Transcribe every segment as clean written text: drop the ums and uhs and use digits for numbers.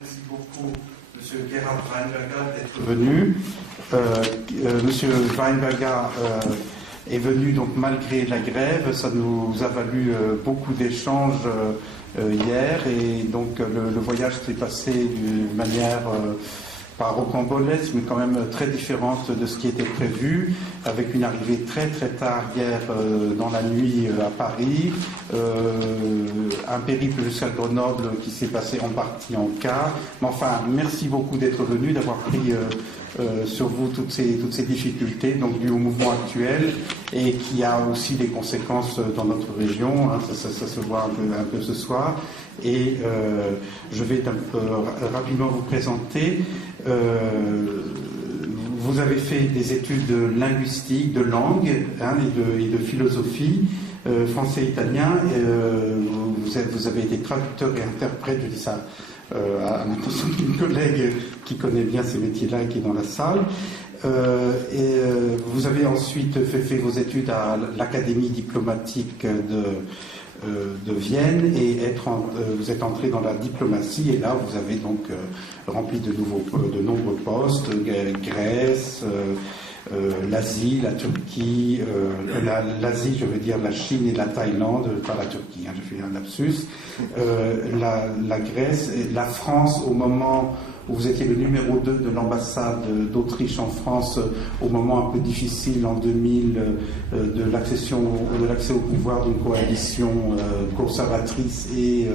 Merci beaucoup, M. Gerhard Weinberger, d'être venu. Monsieur Weinberger est venu donc malgré la grève. Ça nous a valu beaucoup d'échanges hier, et donc le voyage s'est passé d'une manière pas rocambolesque, mais quand même très différente de ce qui était prévu, avec une arrivée très très tard hier dans la nuit à Paris, un périple jusqu'à Grenoble qui s'est passé en partie en car. Mais enfin, merci beaucoup d'être venu, d'avoir pris sur vous toutes ces difficultés, donc dues au mouvement actuel, et qui a aussi des conséquences dans notre région, hein, ça se voit un peu ce soir. Et je vais rapidement vous présenter. Vous avez fait des études linguistiques, de langue, hein, et de philosophie, français et italien. Vous avez été traducteur et interprète, je dis ça à l'intention d'une collègue qui connaît bien ces métiers-là et qui est dans la salle. Vous avez ensuite fait vos études à l'Académie diplomatique de Vienne, et vous êtes entré dans la diplomatie, et là vous avez donc rempli de nombreux postes, Grèce, l'Asie, la Turquie, l'Asie, je veux dire la Chine et la Thaïlande, pas la Turquie, hein, je fais un lapsus, la Grèce, et la France au moment où vous étiez le numéro 2 de l'ambassade d'Autriche en France, au moment un peu difficile en 2000 de l'accès au pouvoir d'une coalition conservatrice et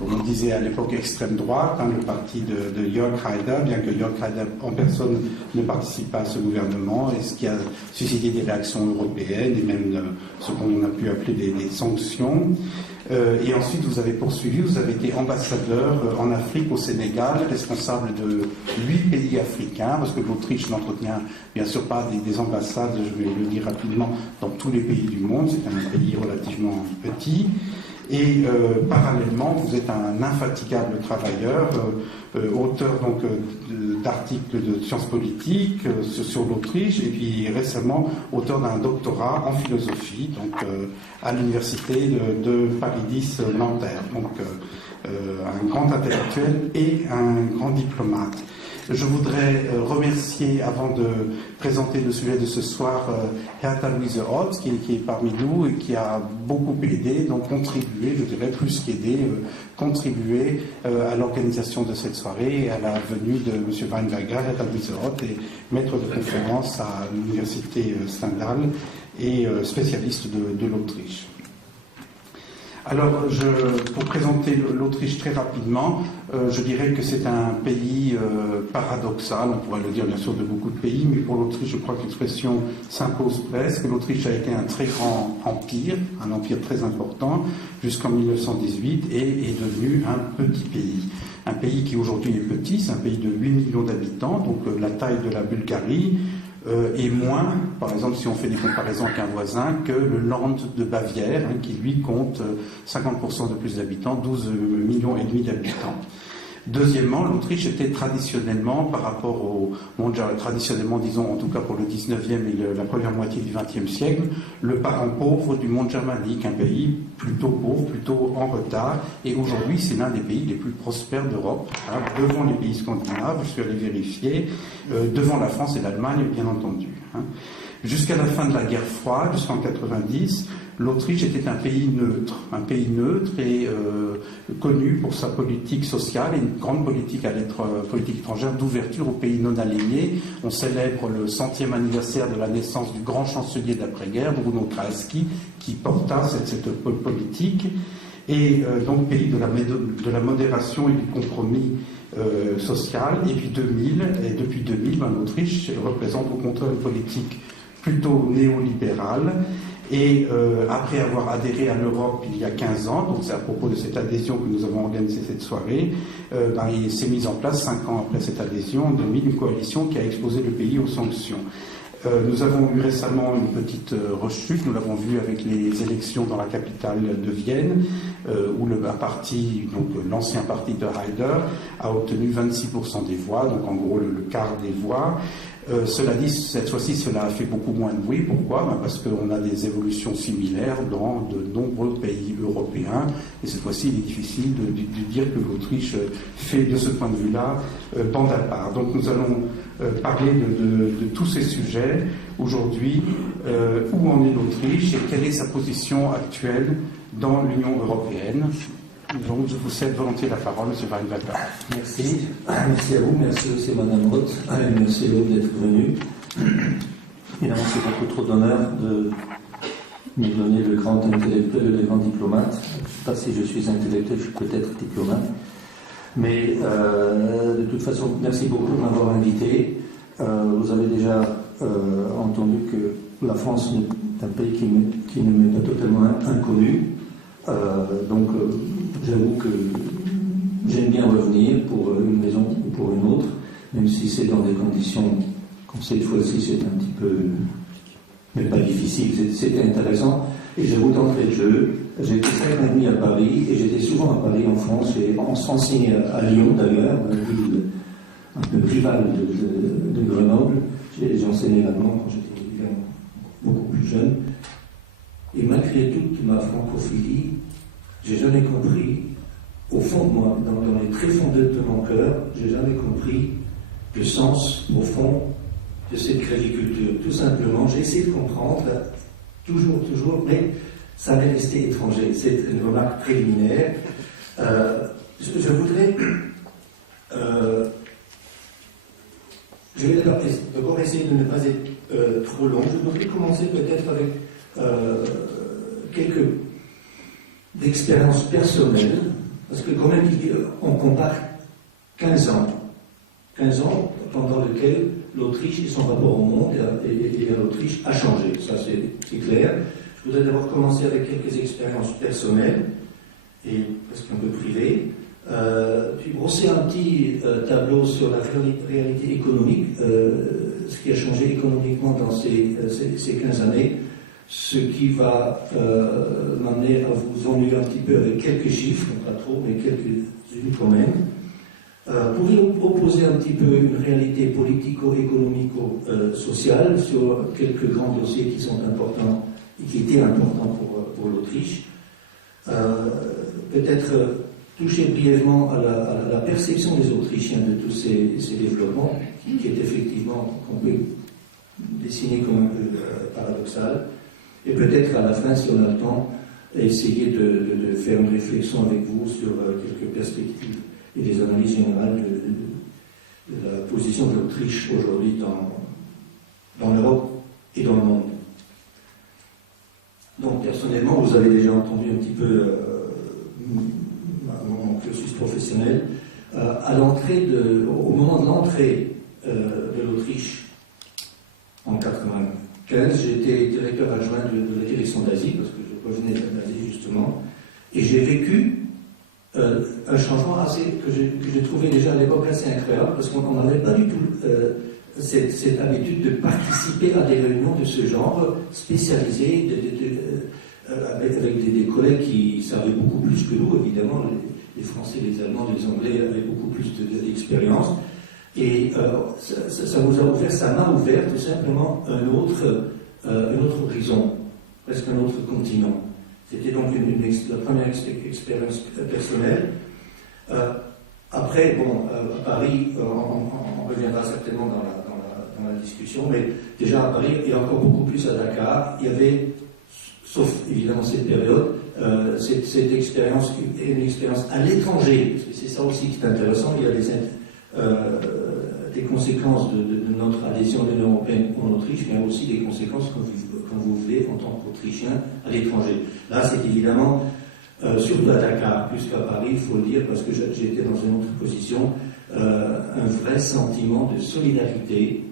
on disait à l'époque extrême droite, hein, le parti de Jörg Haider, bien que Jörg Haider en personne ne participe pas à ce gouvernement, et ce qui a suscité des réactions européennes et même ce qu'on a pu appeler des sanctions. Et ensuite, vous avez poursuivi, vous avez été ambassadeur en Afrique, au Sénégal, responsable de 8 pays africains, parce que l'Autriche n'entretient bien sûr pas des ambassades, je vais le dire rapidement, dans tous les pays du monde, c'est un pays relativement petit. Et parallèlement, vous êtes un infatigable travailleur, auteur donc d'articles de sciences politiques sur l'Autriche, et puis récemment auteur d'un doctorat en philosophie, donc à l'université de Paris X Nanterre. Donc un grand intellectuel et un grand diplomate. Je voudrais remercier, avant de présenter le sujet de ce soir, Hertha Louise Hotz, qui est parmi nous et qui a beaucoup aidé, donc contribué, je dirais plus qu'aidé, contribué à l'organisation de cette soirée et à la venue de M. Weinberger. Hertha Louise Hotz est maître de conférence à l'université Stendhal et spécialiste de l'Autriche. Alors, pour présenter l'Autriche très rapidement, je dirais que c'est un pays paradoxal, on pourrait le dire bien sûr de beaucoup de pays, mais pour l'Autriche, je crois que l'expression s'impose presque. L'Autriche a été un très grand empire, un empire très important, jusqu'en 1918, et est devenu un petit pays. Un pays qui aujourd'hui est petit, c'est un pays de 8 millions d'habitants, donc la taille de la Bulgarie, et moins, par exemple, si on fait des comparaisons avec un voisin, que le Land de Bavière, hein, qui lui compte 50% de plus d'habitants, 12 millions et demi d'habitants. Deuxièmement, l'Autriche était traditionnellement, par rapport au monde, traditionnellement, disons, en tout cas pour le 19e et la première moitié du 20e siècle, le parent pauvre du monde germanique, un pays plutôt pauvre, plutôt en retard, et aujourd'hui c'est l'un des pays les plus prospères d'Europe, hein, devant les pays scandinaves, je suis allé vérifier, devant la France et l'Allemagne, bien entendu. Hein. Jusqu'à la fin de la guerre froide, jusqu'en 90, l'Autriche était un pays neutre et connu pour sa politique sociale et une grande politique politique étrangère d'ouverture aux pays non alignés. On célèbre le 100e anniversaire de la naissance du grand chancelier d'après-guerre, Bruno Kreisky, qui porta cette politique, et donc pays de la modération et du compromis social. Et puis depuis 2000, l'Autriche représente au contraire une politique plutôt néolibérale. Et après avoir adhéré à l'Europe il y a 15 ans, donc c'est à propos de cette adhésion que nous avons organisé cette soirée, il s'est mis en place 5 ans après cette adhésion, en 2000, une coalition qui a exposé le pays aux sanctions. Nous avons eu récemment une petite rechute, nous l'avons vu avec les élections dans la capitale de Vienne, où un parti, donc l'ancien parti de Haider, a obtenu 26% des voix, donc en gros le quart des voix. Cela dit, cette fois-ci, cela a fait beaucoup moins de bruit. Pourquoi? Parce qu'on a des évolutions similaires dans de nombreux pays européens. Et cette fois-ci, il est difficile de dire que l'Autriche fait de ce point de vue-là bande à part. Donc nous allons parler de tous ces sujets aujourd'hui. Où en est l'Autriche et quelle est sa position actuelle dans l'Union européenne? Donc je vous cède volontiers la parole, M. Weinberger. Merci. Merci à vous. Merci aussi à Mme Roth. Merci à vous d'être venu. Évidemment, c'est beaucoup trop d'honneur de me donner le grand intellectuel et le grand diplomate. Je ne sais pas si je suis intellectuel, je suis peut-être diplomate. Mais de toute façon, merci beaucoup de m'avoir invité. Vous avez déjà entendu que la France est un pays qui ne m'est pas totalement inconnu. Donc, j'avoue que j'aime bien revenir pour une raison ou pour une autre, même si c'est dans des conditions, comme cette fois-ci, c'est un petit peu, mais pas difficile, c'était intéressant. Et j'avoue d'entrée de jeu, j'ai été 5 ans et demi à Paris, et j'étais souvent à Paris en France, et en enseignais à Lyon d'ailleurs, une ville un peu rivale de Grenoble. J'ai enseigné l'allemand quand j'étais beaucoup plus jeune. Et malgré toute ma francophilie, j'ai jamais compris, au fond de moi, dans les tréfonds de mon cœur, j'ai jamais compris le sens, au fond, de cette crédiculture. Tout simplement, j'ai essayé de comprendre, toujours, mais ça m'est resté étranger. C'est une remarque préliminaire. Je voudrais... je vais d'abord essayer de ne pas être trop long. Je voudrais commencer peut-être avec quelques expériences personnelles, parce que quand même, on compare 15 ans pendant lesquels l'Autriche et son rapport au monde et à l'Autriche a changé. Ça, c'est clair. Je voudrais d'abord commencer avec quelques expériences personnelles et presque un peu privées. Puis brosser un petit tableau sur la réalité économique, ce qui a changé économiquement dans ces 15 années, ce qui va m'amener à vous ennuyer un petit peu avec quelques chiffres, pas trop, mais quelques-unes quand même, pour y opposer un petit peu une réalité politico-économico-sociale sur quelques grands dossiers qui sont importants et qui étaient importants pour l'Autriche. Peut-être toucher brièvement à la perception des Autrichiens de tous ces développements, qui est effectivement, qu'on peut dessiner comme un peu paradoxal. Et peut-être à la fin, si on a le temps, essayer de faire une réflexion avec vous sur quelques perspectives et des analyses générales de la position de l'Autriche aujourd'hui dans l'Europe et dans le monde. Donc personnellement, vous avez déjà entendu un petit peu mon cursus professionnel. Au moment de l'entrée de l'Autriche en 1995, j'étais directeur adjoint de la direction d'Asie, parce que je revenais d'Asie justement, et j'ai vécu un changement que j'ai trouvé déjà à l'époque assez incroyable, parce qu'on n'avait pas du tout cette habitude de participer à des réunions de ce genre, spécialisées, avec des collègues qui savaient beaucoup plus que nous, évidemment, les Français, les Allemands, les Anglais avaient beaucoup plus d'expérience. Et ça m'a ouvert tout simplement un autre horizon, presque un autre continent. C'était donc la première expérience personnelle. Après, à Paris, on reviendra certainement dans la discussion, mais déjà à Paris et encore beaucoup plus à Dakar, il y avait, sauf évidemment cette période, cette expérience, une expérience à l'étranger, parce que c'est ça aussi qui est intéressant. Il y a des conséquences de notre adhésion à l'Union européenne en Autriche, mais il y a aussi des conséquences quand vous vivez en tant qu'Autrichien à l'étranger. Là, c'est évidemment, surtout à Dakar, plus qu'à Paris, il faut le dire, parce que j'étais dans une autre position, un vrai sentiment de solidarité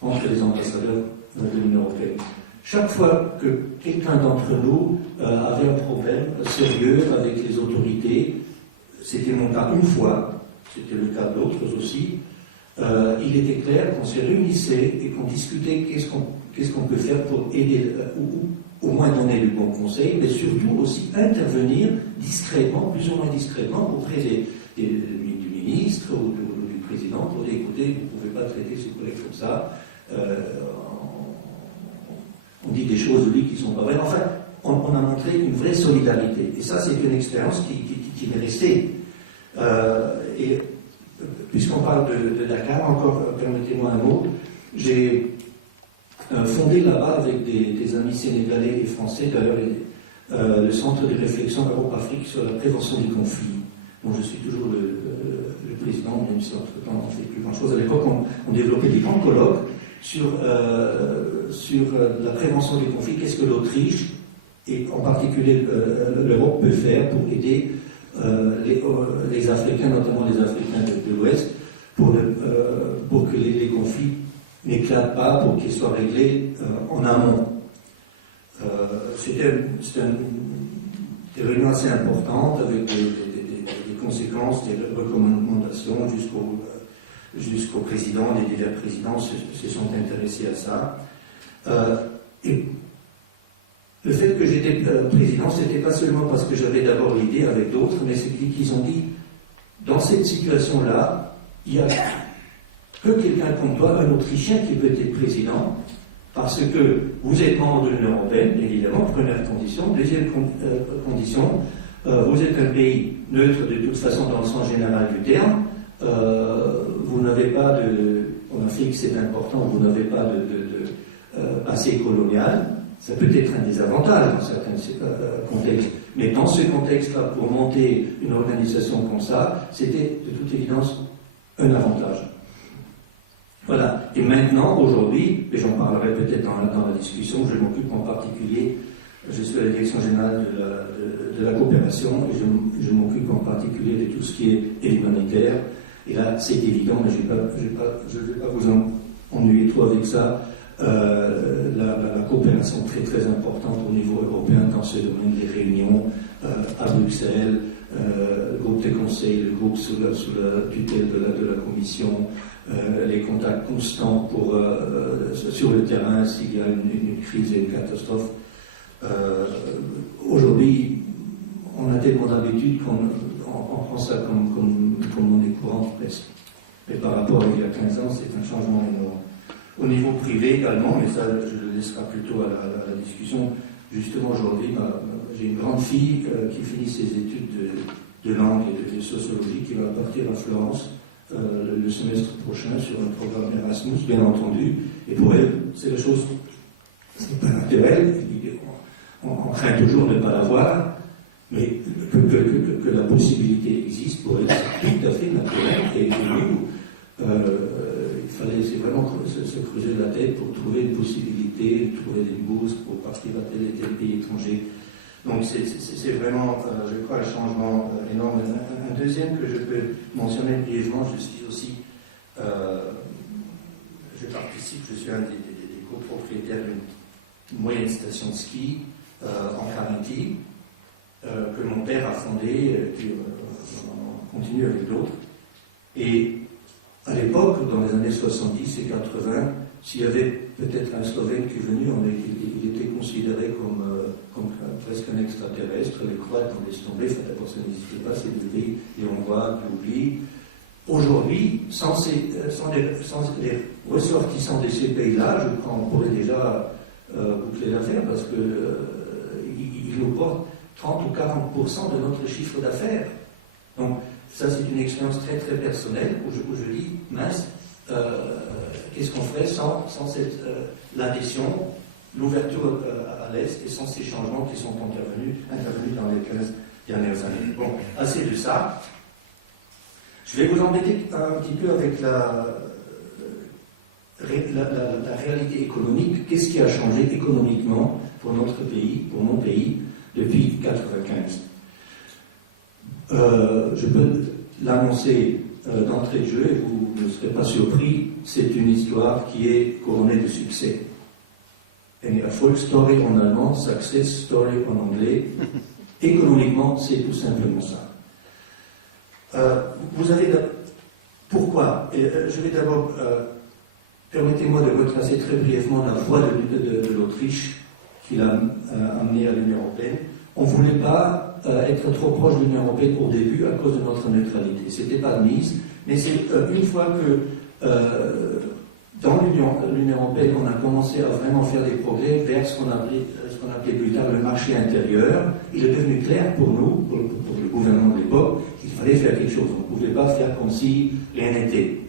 entre les ambassadeurs de l'Union européenne. Chaque fois que quelqu'un d'entre nous avait un problème sérieux avec les autorités, c'était mon cas une fois, c'était le cas d'autres aussi, il était clair qu'on se réunissait et qu'on discutait qu'est-ce qu'on peut faire pour aider, ou au moins donner le bon conseil, mais surtout aussi intervenir discrètement, plus ou moins discrètement, auprès du ministre ou du président, pour dire écoutez, vous ne pouvez pas traiter ce collègue comme ça, on dit des choses de lui qui ne sont pas vraies. Enfin, on a montré une vraie solidarité. Et ça, c'est une expérience qui m'est restée. Et puisqu'on parle de Dakar, encore permettez-moi un mot, j'ai fondé là-bas avec des amis sénégalais et français, d'ailleurs, le centre de réflexion Europe-Afrique sur la prévention des conflits, dont je suis toujours le président, même si entre-temps on ne fait plus grand-chose. À l'époque, on développait des grands colloques sur la prévention des conflits. Qu'est-ce que l'Autriche, et en particulier l'Europe, peut faire pour aider les Africains, notamment les Africains de l'Ouest, pour que les conflits n'éclatent pas, pour qu'ils soient réglés en amont. C'était des réunions assez importantes avec des conséquences, des recommandations jusqu'au président. Les divers présidents se sont intéressés à ça. Et le fait que j'étais président, ce n'était pas seulement parce que j'avais d'abord l'idée avec d'autres, mais c'est qu'ils ont dit, dans cette situation-là, il n'y a que quelqu'un comme toi, un Autrichien, qui peut être président, parce que vous êtes membre de l'Union européenne, évidemment, première condition. Deuxième condition, vous êtes un pays neutre de toute façon dans le sens général du terme. Vous n'avez pas en Afrique c'est important, vous n'avez pas de passé colonial. Ça peut être un désavantage dans certains contextes. Mais dans ce contexte-là, pour monter une organisation comme ça, c'était de toute évidence un avantage. Voilà. Et maintenant, aujourd'hui, et j'en parlerai peut-être dans la discussion, je m'occupe en particulier, je suis à la direction générale de la coopération, et je m'occupe en particulier de tout ce qui est humanitaire. Et là, c'est évident, mais je ne vais pas vous ennuyer trop avec ça. La coopération très très importante au niveau européen dans ce domaine, des réunions à Bruxelles, le groupe des conseils, le groupe sous la tutelle de la Commission, les contacts constants sur le terrain s'il y a une crise et une catastrophe. Aujourd'hui, on a tellement d'habitude qu'on prend ça comme monnaie courante presque. Mais par rapport à il y a 15 ans, c'est un changement énorme. Au niveau privé également, mais ça je le laisserai plutôt à la discussion. Justement aujourd'hui, j'ai une grande fille qui finit ses études de langue et de sociologie, qui va partir à Florence le semestre prochain sur un programme Erasmus, bien entendu. Et pour elle, c'est la chose, c'est pas naturel. On craint toujours de ne pas l'avoir, mais que la possibilité existe pour elle, c'est tout à fait naturel. Et nous, c'est vraiment se creuser la tête pour trouver une possibilité, trouver des bourses pour partir à tel et tel pays étranger. Donc c'est vraiment, je crois, un changement énorme. Un deuxième que je peux mentionner brièvement, je suis aussi, je suis un des copropriétaires d'une moyenne station de ski en Carinthie, que mon père a fondée, puis on continue avec d'autres. Et à l'époque, dans les années 70 et 80, s'il y avait peut-être un Slovène qui est venu, il était considéré comme presque un extraterrestre. Les Croates, on laisse tomber, d'abord ça n'existait pas, c'est des pays, les Hongrois, qui oublient. Aujourd'hui, sans les ressortissants de ces pays-là, je crois qu'on pourrait déjà boucler l'affaire, parce qu'ils nous portent 30 ou 40% de notre chiffre d'affaires. Donc, ça, c'est une expérience très très personnelle où je dis, mince, qu'est-ce qu'on ferait sans l'adhésion, l'ouverture à l'Est et sans ces changements qui sont intervenus dans les 15 dernières années. Bon, assez de ça. Je vais vous embêter un petit peu avec la réalité économique. Qu'est-ce qui a changé économiquement pour notre pays, pour mon pays, depuis 1995 ? Je peux l'annoncer d'entrée de jeu et vous ne serez pas surpris, c'est une histoire qui est couronnée de succès. Eine Erfolgsstory en allemand, success story en anglais. Économiquement, c'est tout simplement ça. Vous avez pourquoi? Je vais d'abord, permettez-moi de retracer très brièvement la voie de l'Autriche qui l'a amené à l'Union européenne. On ne voulait pas être trop proche de l'Union européenne au début à cause de notre neutralité. Ce n'était pas admise, mais c'est une fois que dans l'Union européenne, on a commencé à vraiment faire des progrès vers ce qu'on appelait plus tard le marché intérieur. Il est devenu clair pour nous, pour le gouvernement de l'époque, qu'il fallait faire quelque chose. On ne pouvait pas faire comme si rien n'était.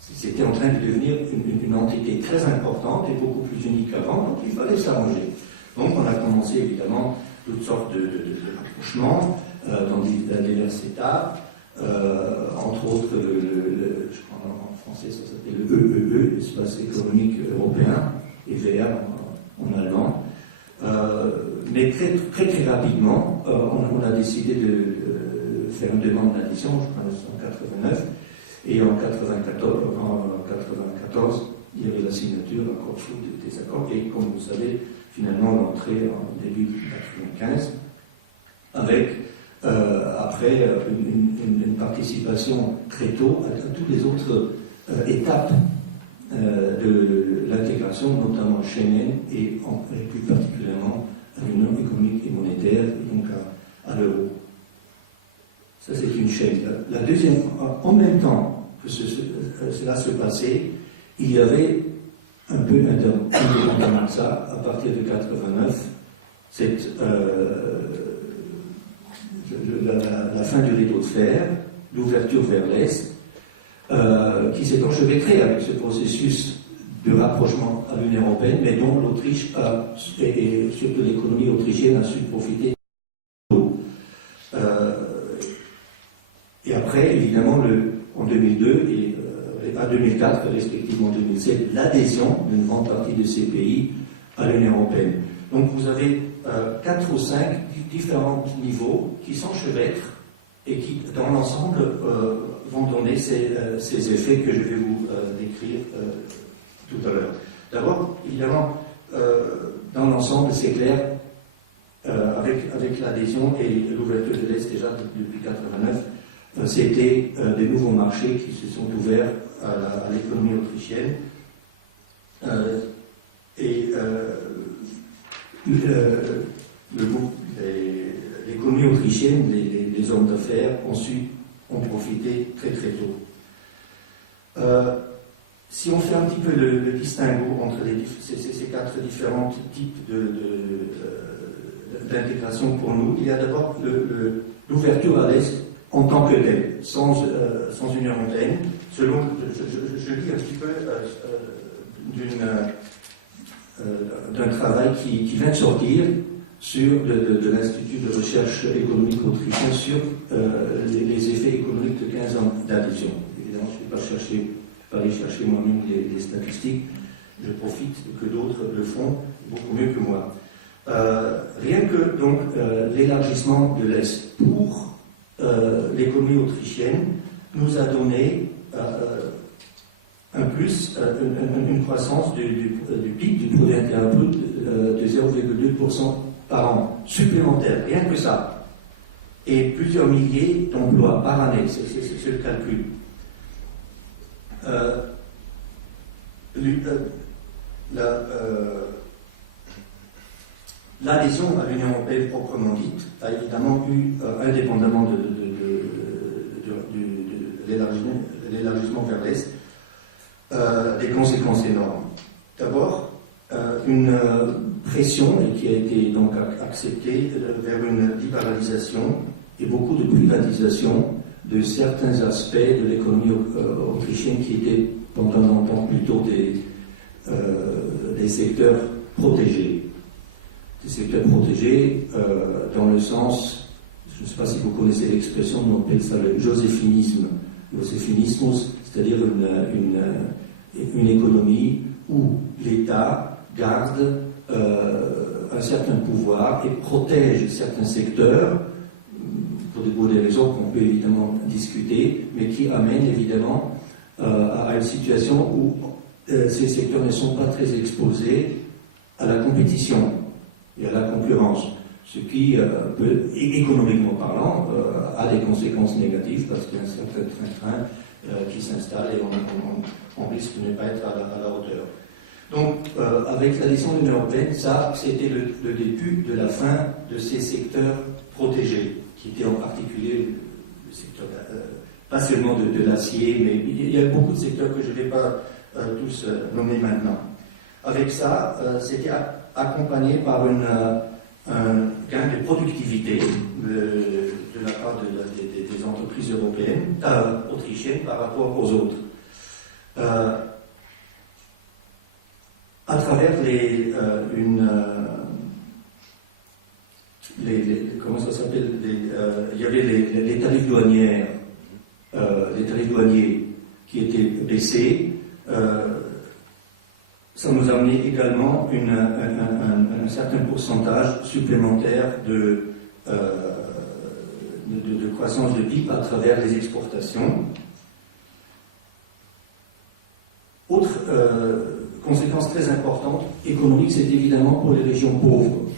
C'était en train de devenir une entité très importante et beaucoup plus unique qu'avant, donc il fallait s'arranger. Donc on a commencé évidemment toutes sortes de rapprochements dans divers étapes, entre autres, je crois en français ça s'appelle le EEE, l'Espace économique européen, et VR en allemand. Mais très rapidement, on a décidé de faire une demande d'adhésion, je crois en 1989, et en 1994, il y avait la signature à Corfou des accords, et comme vous savez, finalement l'entrée en début 1995, avec après une participation très tôt à toutes les autres étapes de l'intégration, notamment Schengen et plus particulièrement à l'Union économique et monétaire, donc à l'euro. Ça, c'est une chaîne. La deuxième, en même temps que cela se passait, il y avait un peu indépendamment de ça, à partir de 89, la fin du rideau de fer, l'ouverture vers l'Est, qui s'est enchevêtrée avec ce processus de rapprochement à l'Union européenne, mais dont l'Autriche et surtout l'économie autrichienne a su profiter. Et après, évidemment, en 2002 et à 2004, respectivement 2007, l'adhésion d'une grande partie de ces pays à l'Union européenne. Donc vous avez 4 ou 5 différents niveaux qui s'enchevêtrent et qui, dans l'ensemble, vont donner ces effets que je vais vous décrire tout à l'heure. D'abord, évidemment, dans l'ensemble, c'est clair, avec l'adhésion et l'ouverture de l'Est déjà depuis 1989, c'était des nouveaux marchés qui se sont ouverts à l'économie autrichienne. L'économie autrichienne, les hommes d'affaires ont profité très très tôt. Si on fait un petit peu le distinguo entre ces 4 différents types d'intégration pour nous, il y a d'abord l'ouverture à l'Est en tant que telle, sans Union européenne, selon, je lis un petit peu d'un travail qui vient de sortir de l'Institut de recherche économique autrichien sur les effets économiques de 15 ans d'adhésion. Évidemment, je ne vais pas aller chercher moi-même les statistiques, je profite que d'autres le font beaucoup mieux que moi. Rien que donc l'élargissement de l'Est pour l'économie autrichienne nous a donné une croissance du PIB, du produit intérieur brut, de 0,2% par an, supplémentaire, rien que ça. Et plusieurs milliers d'emplois par année, c'est le calcul. L'adhésion à l'Union européenne proprement dite a évidemment eu, indépendamment de l'élargissement vers l'Est, des conséquences énormes. D'abord, une pression qui a été donc acceptée vers une libéralisation et beaucoup de privatisation de certains aspects de l'économie autrichienne qui étaient pendant longtemps plutôt des secteurs protégés. Des secteurs protégés dans le sens, je ne sais pas si vous connaissez l'expression, on appelle ça le joséphinisme. Joséphinismus, c'est-à-dire une économie où l'État garde un certain pouvoir et protège certains secteurs pour des raisons qu'on peut évidemment discuter, mais qui amènent évidemment à une situation où ces secteurs ne sont pas très exposés à la compétition et à la concurrence, ce qui peut, économiquement parlant, a des conséquences négatives parce qu'il y a un certain train-train qui s'installe et on risque de ne pas être à la hauteur. Donc, avec l'adhésion de l'Union européenne, ça, c'était le début de la fin de ces secteurs protégés, qui étaient en particulier le secteur, pas seulement de l'acier, mais il y a beaucoup de secteurs que je ne vais pas tous nommés maintenant. Avec ça, c'était accompagné par un gain de productivité de la part des entreprises européennes, autrichiennes par rapport aux autres. À travers comment ça s'appelle, il y avait les tarifs douaniers, qui étaient baissés. Ça nous a amené également un certain pourcentage supplémentaire de croissance de PIB à travers les exportations. Autre conséquence très importante économique, c'est évidemment pour les régions pauvres.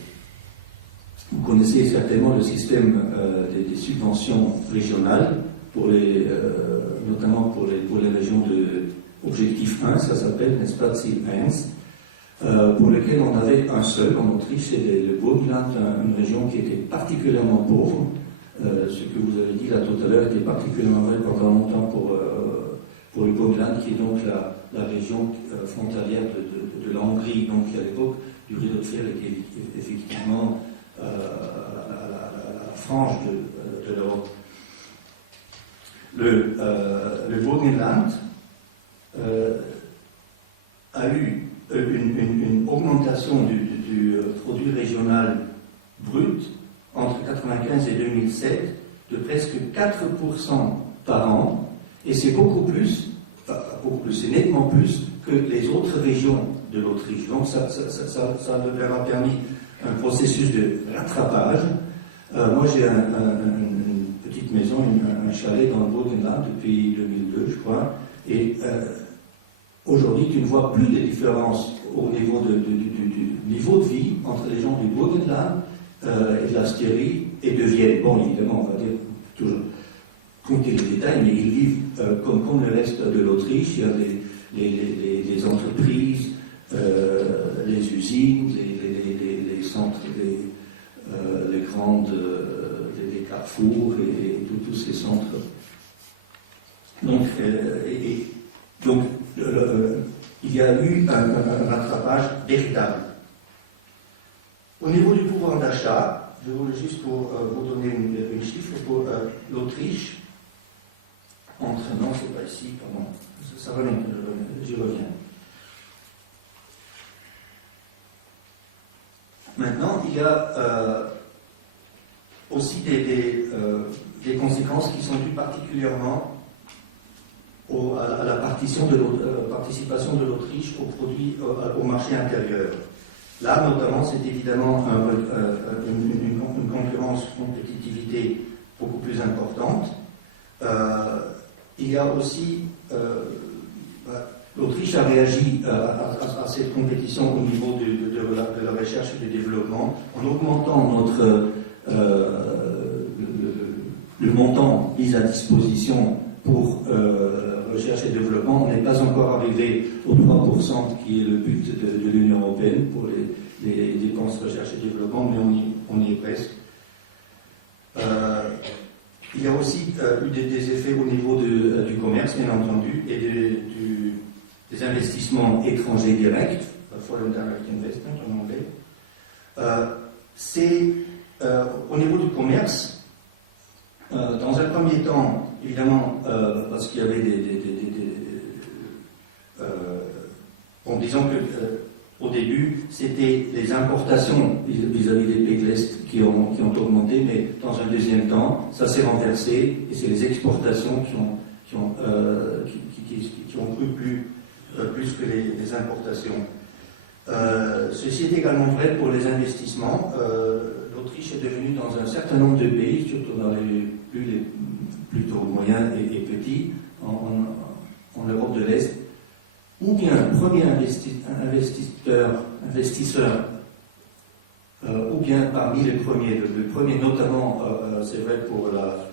Vous connaissez certainement le système des subventions régionales, notamment pour les régions de Objectif 1, ça s'appelle, n'est-ce pas, Ziel 1, pour lequel on avait un seul en Autriche, c'était le Burgenland, une région qui était particulièrement pauvre. Ce que vous avez dit là tout à l'heure était particulièrement vrai pendant longtemps pour le Burgenland, qui est donc la région frontalière de la Hongrie, donc qui à l'époque du rideau de fer était effectivement la frange de l'Europe. Le Burgenland a eu une augmentation du produit régional brut entre 1995 et 2007 de presque 4% par an, et c'est c'est nettement plus que les autres régions de l'Autriche. Donc ça leur a permis un processus de rattrapage. Moi j'ai une petite maison, un chalet dans le Burgenland depuis 2002 je crois, et aujourd'hui tu ne vois plus de différence au niveau du niveau de vie entre les gens du Burgenland et de la Styrie et de Vienne. Bon, évidemment, on va dire toujours compter les détails, mais ils vivent comme le reste de l'Autriche. Il y a les entreprises, les usines, les centres, les grandes, les carrefours et tous ces centres. Donc, il y a eu un rattrapage véritable. Au niveau du pouvoir d'achat, je voulais juste pour vous donner une chiffre pour l'Autriche. Non, c'est pas ici, pardon. Ça revient, j'y reviens. Maintenant, il y a aussi des conséquences qui sont dues particulièrement à la participation de l'Autriche aux produits au marché intérieur. Là, notamment, c'est évidemment une concurrence, une compétitivité beaucoup plus importante. Il y a aussi, l'Autriche a réagi à cette compétition au niveau de la recherche et du développement en augmentant le montant mis à disposition pour recherche et développement. On n'est pas encore arrivé aux 3% qui est le but de l'Union européenne pour les dépenses recherche et développement, mais on y est presque. Il y a aussi eu des effets au niveau du commerce, bien entendu, et des investissements étrangers directs, Foreign Direct Investment en anglais. C'est au niveau du commerce, dans un premier temps, évidemment, parce qu'il y avait disons que au début, c'était les importations vis-à-vis des pays de l'Est qui ont augmenté, mais dans un deuxième temps, ça s'est renversé et c'est les exportations qui ont cru plus que les importations. Ceci est également vrai pour les investissements. L'Autriche est devenue dans un certain nombre de pays, surtout dans les plutôt moyens et petits, en Europe de l'Est, ou bien premier investisseur, ou bien parmi les premiers. Le premier notamment, c'est vrai pour la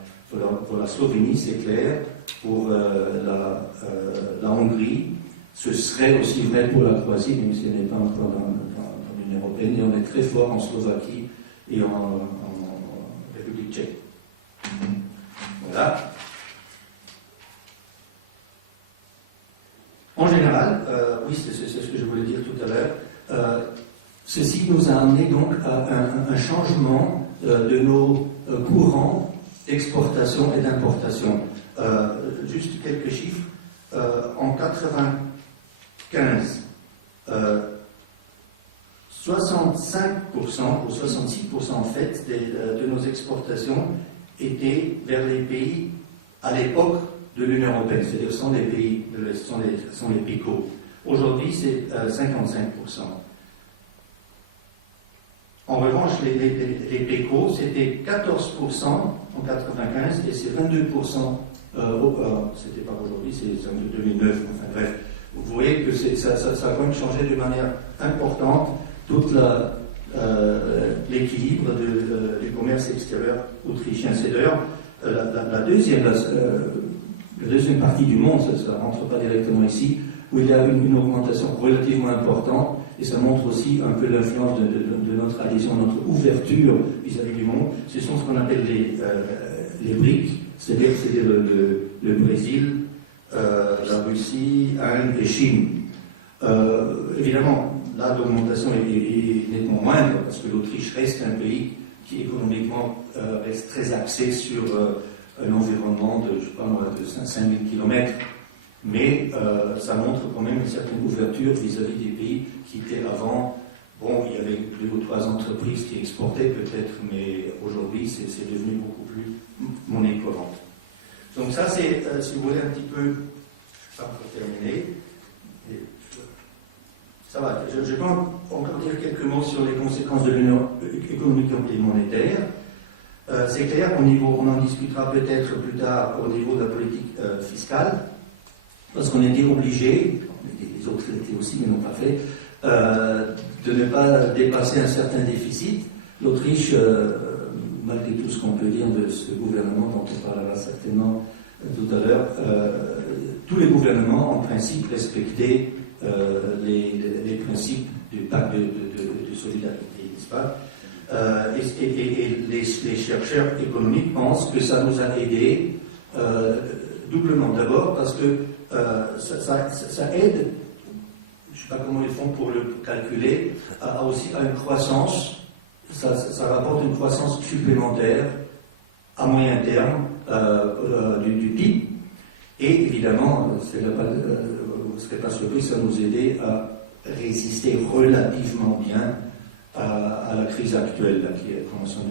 Slovénie, c'est clair, pour la Hongrie, ce serait aussi vrai pour la Croatie, même si elle n'est pas encore dans l'Union européenne, et on est très fort en Slovaquie et en République tchèque. Voilà. En général, oui, c'est ce que je voulais dire tout à l'heure, ceci nous a amené donc à un changement de nos courants d'exportation et d'importation. Juste quelques chiffres. En 1995, 65% ou 66% en fait de nos exportations étaient vers les pays à l'époque de l'Union européenne, c'est-à-dire sont les pays de l'Est, sont les PICO. Aujourd'hui, c'est 55%. En revanche, les PICO, c'était 14% en 1995 et c'est 22%, c'était pas aujourd'hui, c'est en 2009, enfin bref. Vous voyez que ça a quand même changé de manière importante tout l'équilibre du commerce extérieur autrichien. C'est d'ailleurs la deuxième partie du monde, ça ne rentre pas directement ici, où il y a une augmentation relativement importante, et ça montre aussi un peu l'influence de notre adhésion, notre ouverture vis-à-vis du monde. Ce sont ce qu'on appelle les BRIC, c'est-à-dire le Brésil, la Russie, Inde et Chine. Évidemment, là l'augmentation est nettement moindre, parce que l'Autriche reste un pays qui économiquement reste très axé sur un environnement de 5000 km. Mais ça montre quand même une certaine ouverture vis-à-vis des pays qui étaient avant. Bon, il y avait 2 ou 3 entreprises qui exportaient peut-être, mais aujourd'hui c'est devenu beaucoup plus monnaie courante. Donc ça c'est, si vous voulez un petit peu, pour terminer, ça va, je peux encore dire quelques mots sur les conséquences de l'union économique et monétaire. C'est clair, on en discutera peut-être plus tard au niveau de la politique fiscale, parce qu'on était obligé, les autres l'étaient aussi, mais n'ont pas fait, de ne pas dépasser un certain déficit. L'Autriche, malgré tout ce qu'on peut dire de ce gouvernement, dont on parlera certainement tout à l'heure, tous les gouvernements, en principe, respectaient les principes du pacte de solidarité, n'est-ce pas? Et les chercheurs économiques pensent que ça nous a aidés doublement. D'abord parce que ça aide, je ne sais pas comment ils font pour le calculer, aussi à une croissance, ça rapporte une croissance supplémentaire à moyen terme du PIB. Et évidemment, vous ne serez pas surpris, ça nous aidait à résister relativement bien à la crise actuelle là, qui a commencé en 2008-2009.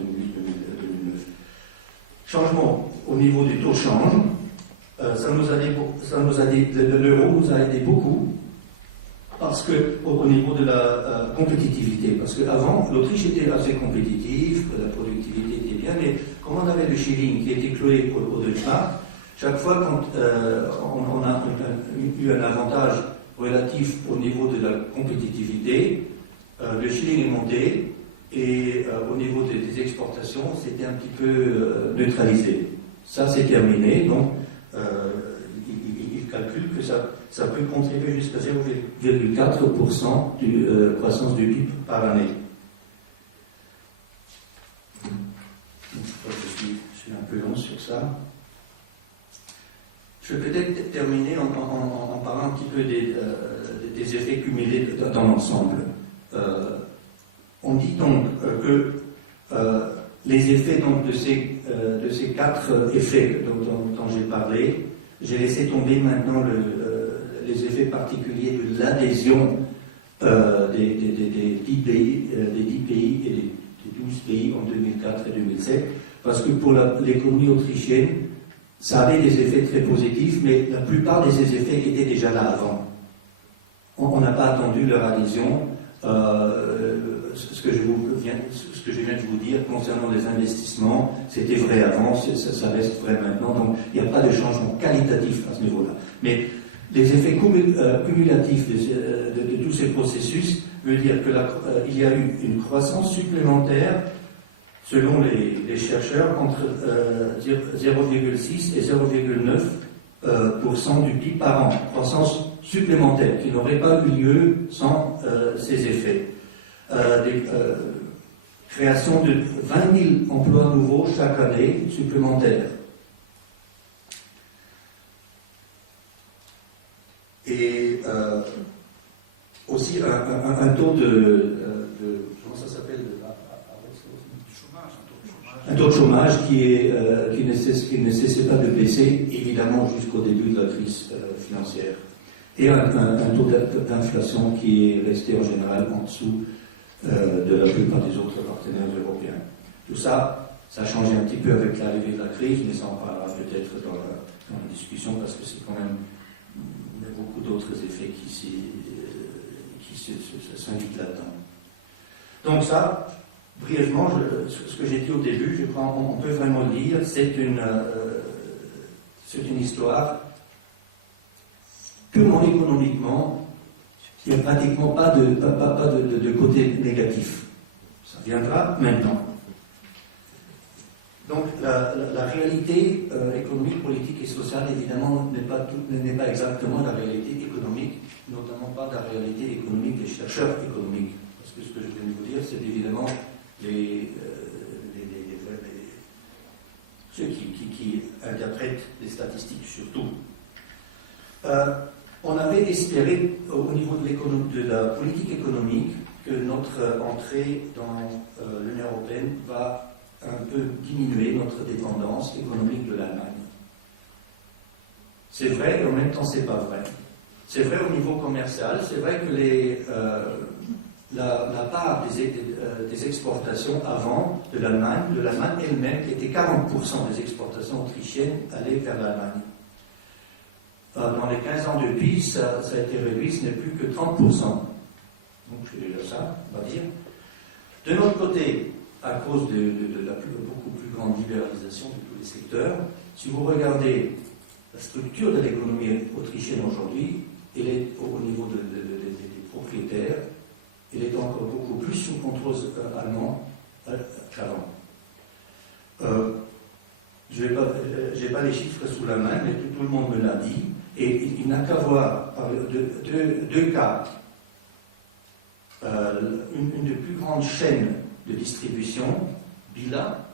Changement au niveau du taux de change, l'euro nous a aidé beaucoup parce que au niveau de la compétitivité, parce qu'avant l'Autriche était assez compétitive, la productivité était bien, mais comme on avait le shilling qui était cloué au Deutschmark, chaque fois quand on a eu un avantage relatif au niveau de la compétitivité, le shilling est monté et au niveau des exportations, c'était un petit peu neutralisé. Ça, c'est terminé, donc il calcule que ça peut contribuer jusqu'à 0,4% de croissance du PIB par année. Je suis un peu long sur ça. Je vais peut-être terminer en parlant un petit peu des effets cumulés dans l'ensemble. On dit donc que les effets donc, de ces 4 effets dont j'ai parlé, j'ai laissé tomber maintenant les effets particuliers de l'adhésion des 10 pays et des 12 pays en 2004 et 2007, parce que pour l'économie autrichienne, ça avait des effets très positifs, mais la plupart de ces effets étaient déjà là avant. On n'a pas attendu leur adhésion. Ce que je viens de vous dire concernant les investissements, c'était vrai avant, ça reste vrai maintenant, donc il n'y a pas de changement qualitatif à ce niveau-là. Mais les effets cumulatifs de tous ces processus veut dire qu'il y a eu une croissance supplémentaire, selon les chercheurs, entre 0,6 et 0,9% du PIB par an. Croissance supplémentaire qui n'aurait pas eu lieu sans ces effets. Création de 20 000 emplois nouveaux chaque année supplémentaires. et aussi un taux de comment ça s'appelle, un taux de chômage qui ne cessait pas de baisser, évidemment jusqu'au début de la crise financière, et un taux d'inflation qui est resté en général en dessous de la plupart des autres partenaires européens. Tout ça, ça a changé un petit peu avec l'arrivée de la crise, mais ça en parlera peut-être dans la discussion, parce que c'est quand même beaucoup d'autres effets qui s'invitent là-dedans. Donc ça, brièvement, ce que j'ai dit au début, je crois on peut vraiment le dire, c'est une histoire purement économiquement, il n'y a pratiquement pas de côté négatif. Ça viendra maintenant. Donc la réalité économique, politique et sociale, évidemment, n'est pas exactement la réalité économique, notamment pas la réalité économique des chercheurs économiques. Parce que ce que je viens de vous dire, c'est évidemment ceux qui interprètent les statistiques surtout. On avait espéré au niveau de la politique économique que notre entrée dans l'Union européenne va un peu diminuer notre dépendance économique de l'Allemagne. C'est vrai, et en même temps c'est pas vrai. C'est vrai au niveau commercial, c'est vrai que la part des exportations avant de l'Allemagne elle-même, qui était 40% des exportations autrichiennes, allaient vers l'Allemagne. Dans les 15 ans depuis, ça a été réduit, ce n'est plus que 30%. Donc c'est déjà ça, on va dire. De notre côté, à cause de la beaucoup plus grande libéralisation de tous les secteurs, si vous regardez la structure de l'économie autrichienne aujourd'hui, elle est au niveau des propriétaires, elle est encore beaucoup plus sous contrôle allemand qu'avant. Je n'ai pas les chiffres sous la main, mais tout le monde me l'a dit, et il n'a qu'à voir deux cas. Une des plus grandes chaînes de distribution, Billa,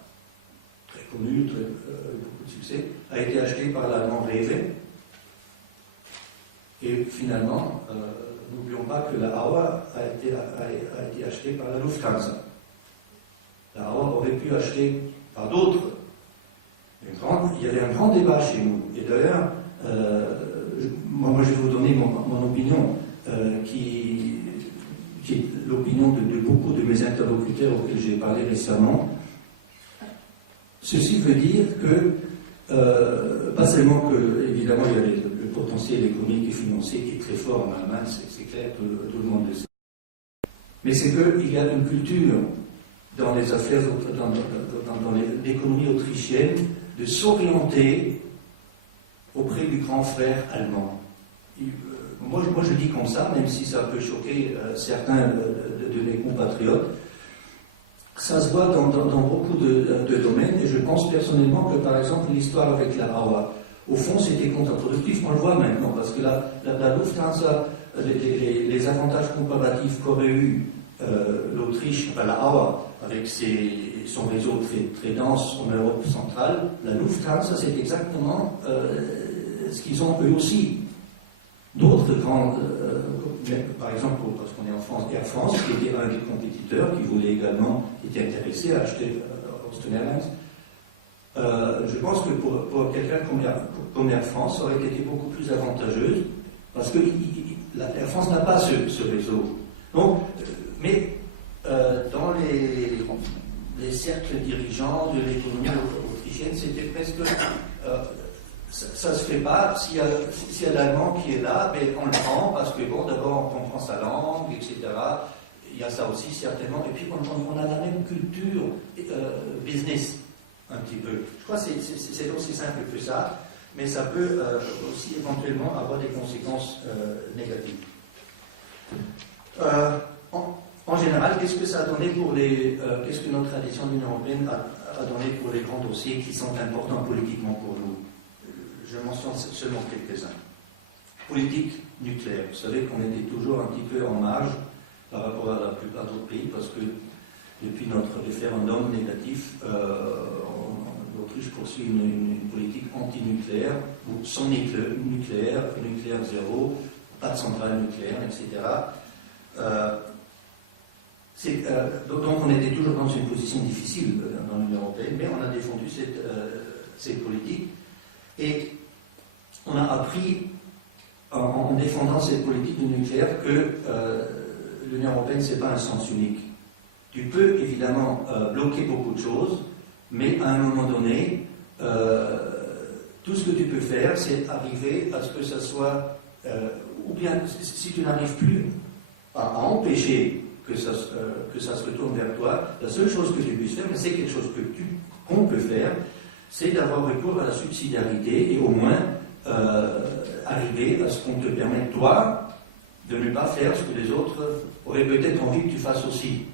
très connue, beaucoup de succès, a été achetée par l'allemand Rewe. Et finalement, n'oublions pas que la Auer a été achetée par la Lufthansa. La Auer aurait pu acheter par d'autres. Il y avait un grand débat chez nous. Et d'ailleurs, moi je vais vous donner mon opinion, qui est l'opinion de beaucoup de mes interlocuteurs auxquels j'ai parlé récemment. Ceci veut dire que, pas seulement que, évidemment, il y a le potentiel économique et financier qui est très fort en Allemagne, c'est clair, tout le monde le sait. Mais c'est qu'il y a une culture dans les affaires, dans l'économie autrichienne, de s'orienter auprès du grand frère allemand. Moi, je dis comme ça, même si ça peut choquer certains de mes compatriotes. Ça se voit dans beaucoup de domaines, et je pense personnellement que, par exemple, l'histoire avec la Auer, au fond, c'était contre-productif. On le voit maintenant, parce que la Lufthansa, les avantages comparatifs qu'aurait eu l'Autriche, la Auer, avec son réseau très, très dense en Europe centrale, la Lufthansa, c'est exactement ce qu'ils ont eux aussi. D'autres grandes, par exemple, parce qu'on est en France, Air France, qui était un des compétiteurs, qui voulait également, qui était intéressé à acheter Austrian Airlines. Je pense que pour quelqu'un comme Air France, ça aurait été beaucoup plus avantageuse, parce que Air France n'a pas ce réseau. Donc, mais dans les cercles dirigeants de l'économie autrichienne, c'était presque... ça ne se fait pas. S'il y a l'allemand qui est là, ben, on le prend parce que, bon, d'abord on comprend sa langue, etc. Il y a ça aussi, certainement. Et puis on a la même culture business, un petit peu. Je crois que c'est aussi simple que ça, mais ça peut aussi éventuellement avoir des conséquences négatives. En général, qu'est-ce que ça a donné qu'est-ce que notre adhésion à l'Union européenne a donné pour les grands dossiers qui sont importants politiquement pour nous? Je mentionne seulement quelques-uns. Politique nucléaire. Vous savez qu'on était toujours un petit peu en marge par rapport à la plupart d'autres pays, parce que depuis notre référendum négatif, l'Autriche poursuit une politique anti-nucléaire, ou sans nucléaire zéro, pas de centrale nucléaire, etc. Donc on était toujours dans une position difficile dans l'Union européenne, mais on a défendu cette politique. Et on a appris, en défendant cette politique du nucléaire, que l'Union européenne, ce n'est pas un sens unique. Tu peux évidemment bloquer beaucoup de choses, mais à un moment donné, tout ce que tu peux faire, c'est arriver à ce que ça soit, ou bien si tu n'arrives plus à empêcher que ça se retourne vers toi, la seule chose que tu puisses faire, mais c'est quelque chose qu'on peut faire, c'est d'avoir recours à la subsidiarité et au moins arriver à ce qu'on te permette, toi, de ne pas faire ce que les autres auraient peut-être envie que tu fasses aussi.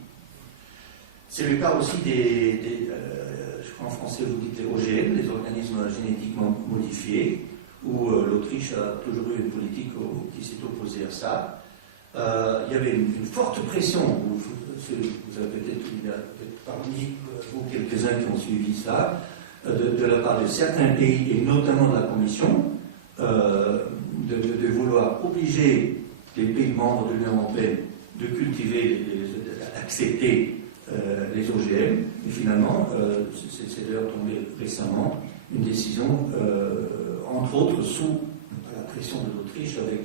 C'est le cas aussi je crois en français vous dites les OGM, les organismes génétiquement modifiés, où l'Autriche a toujours eu une politique qui s'est opposée à ça. Il y avait une forte pression, vous avez peut-être parmi vous quelques-uns qui ont suivi ça, de la part de certains pays et notamment de la Commission, de vouloir obliger les pays membres de l'Union européenne de cultiver, d'accepter les OGM. Et finalement, c'est d'ailleurs tombé récemment, une décision, entre autres, sous la pression de l'Autriche, avec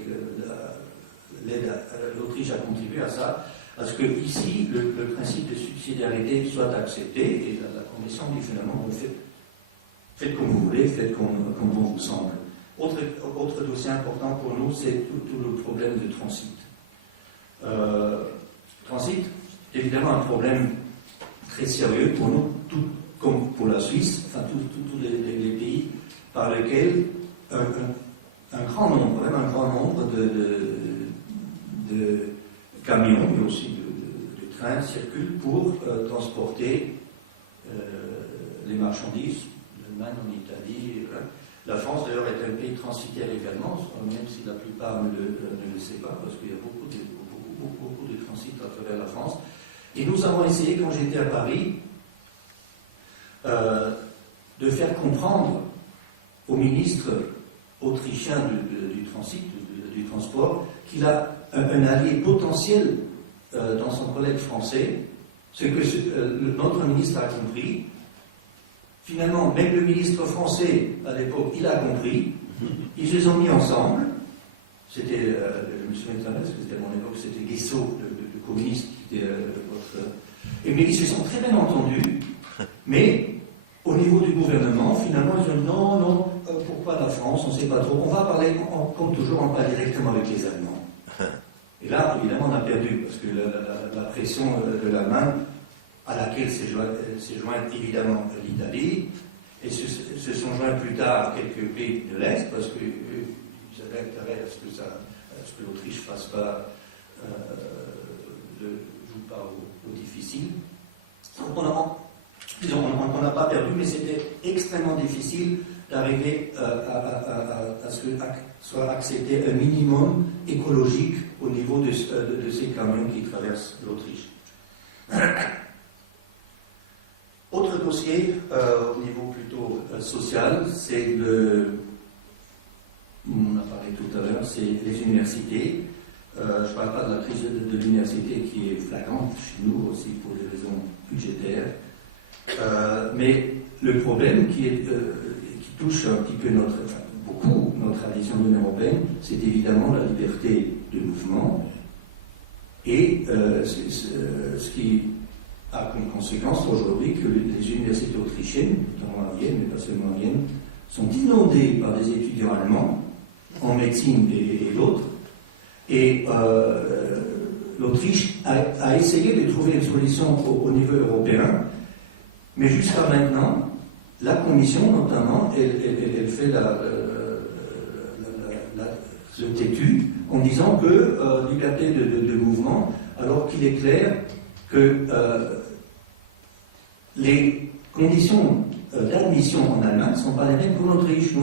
l'aide, l'Autriche a contribué à ça, à ce que ici, le principe de subsidiarité soit accepté, et la Commission dit finalement, faites comme vous voulez, faites comme bon vous semble. Autre dossier important pour nous, c'est tout le problème de transit. Transit, évidemment, un problème très sérieux pour nous, tout comme pour la Suisse, enfin tous les pays par lesquels un grand nombre de camions, mais aussi de trains circulent pour transporter les marchandises, l'Allemagne, en Italie. La France, d'ailleurs, est un pays transitaire également, même si la plupart ne le sait pas, parce qu'il y a beaucoup de transit à travers la France. Et nous avons essayé, quand j'étais à Paris, de faire comprendre au ministre autrichien du transit, du transport, qu'il a un allié potentiel dans son collègue français, ce que notre ministre a compris. Finalement, même le ministre français, à l'époque, il a compris. Ils les ont mis ensemble. C'était, je me souviens très bien, parce que c'était à mon époque, c'était Guessot, le communiste, qui était mais ils se sont très bien entendus. Mais, au niveau du gouvernement, finalement, ils ont dit non, pourquoi la France, on ne sait pas trop. On va parler, comme toujours, on parle directement avec les Allemands. Et là, évidemment, on a perdu, parce que la pression de l'Allemagne, à laquelle s'est jointe évidemment l'Italie, et se sont joints plus tard quelques pays de l'Est, parce qu'ils avaient intérêt à ce que l'Autriche ne fasse pas, joue pas au difficile. Donc on n'a pas perdu, mais c'était extrêmement difficile d'arriver à ce que soit accepté un minimum écologique au niveau de ces camions qui traversent l'Autriche. Autre dossier, au niveau plutôt social, c'est on a parlé tout à l'heure, c'est les universités. Je ne parle pas de la crise de l'université qui est flagrante chez nous aussi pour des raisons budgétaires, mais le problème qui touche un petit peu beaucoup notre adhésion de l'Union européenne, c'est évidemment la liberté de mouvement et ce qui a comme conséquence aujourd'hui que les universités autrichiennes, notamment à Vienne, mais pas seulement à Vienne, sont inondées par des étudiants allemands en médecine et d'autres. Et l'Autriche a essayé de trouver une solution au niveau européen, mais jusqu'à maintenant, la Commission notamment, elle fait le têtu en disant que liberté de mouvement, alors qu'il est clair que les conditions d'admission en Allemagne ne sont pas les mêmes qu'en Autriche.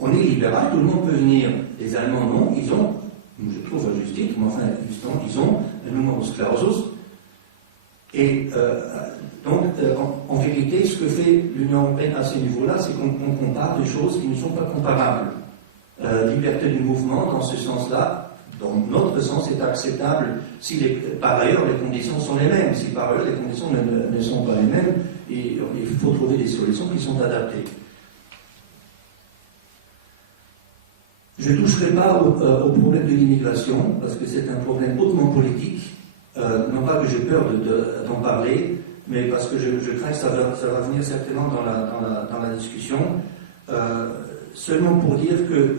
On est libéral, tout le monde peut venir. Les Allemands, non, ils ont, je trouve injustice, mais enfin, justement, ils ont un numerus clausus. Et donc, en vérité, ce que fait l'Union européenne à ce niveau-là, c'est qu'on compare des choses qui ne sont pas comparables. Liberté du mouvement, dans ce sens-là, dans notre sens, est acceptable si par ailleurs les conditions sont les mêmes. Si par ailleurs les conditions ne sont pas les mêmes, il faut trouver des solutions qui sont adaptées. Je ne toucherai pas au problème de l'immigration, parce que c'est un problème hautement politique. Non pas que j'ai peur d'en parler, mais parce que je crains que ça va venir certainement dans la discussion. Seulement pour dire que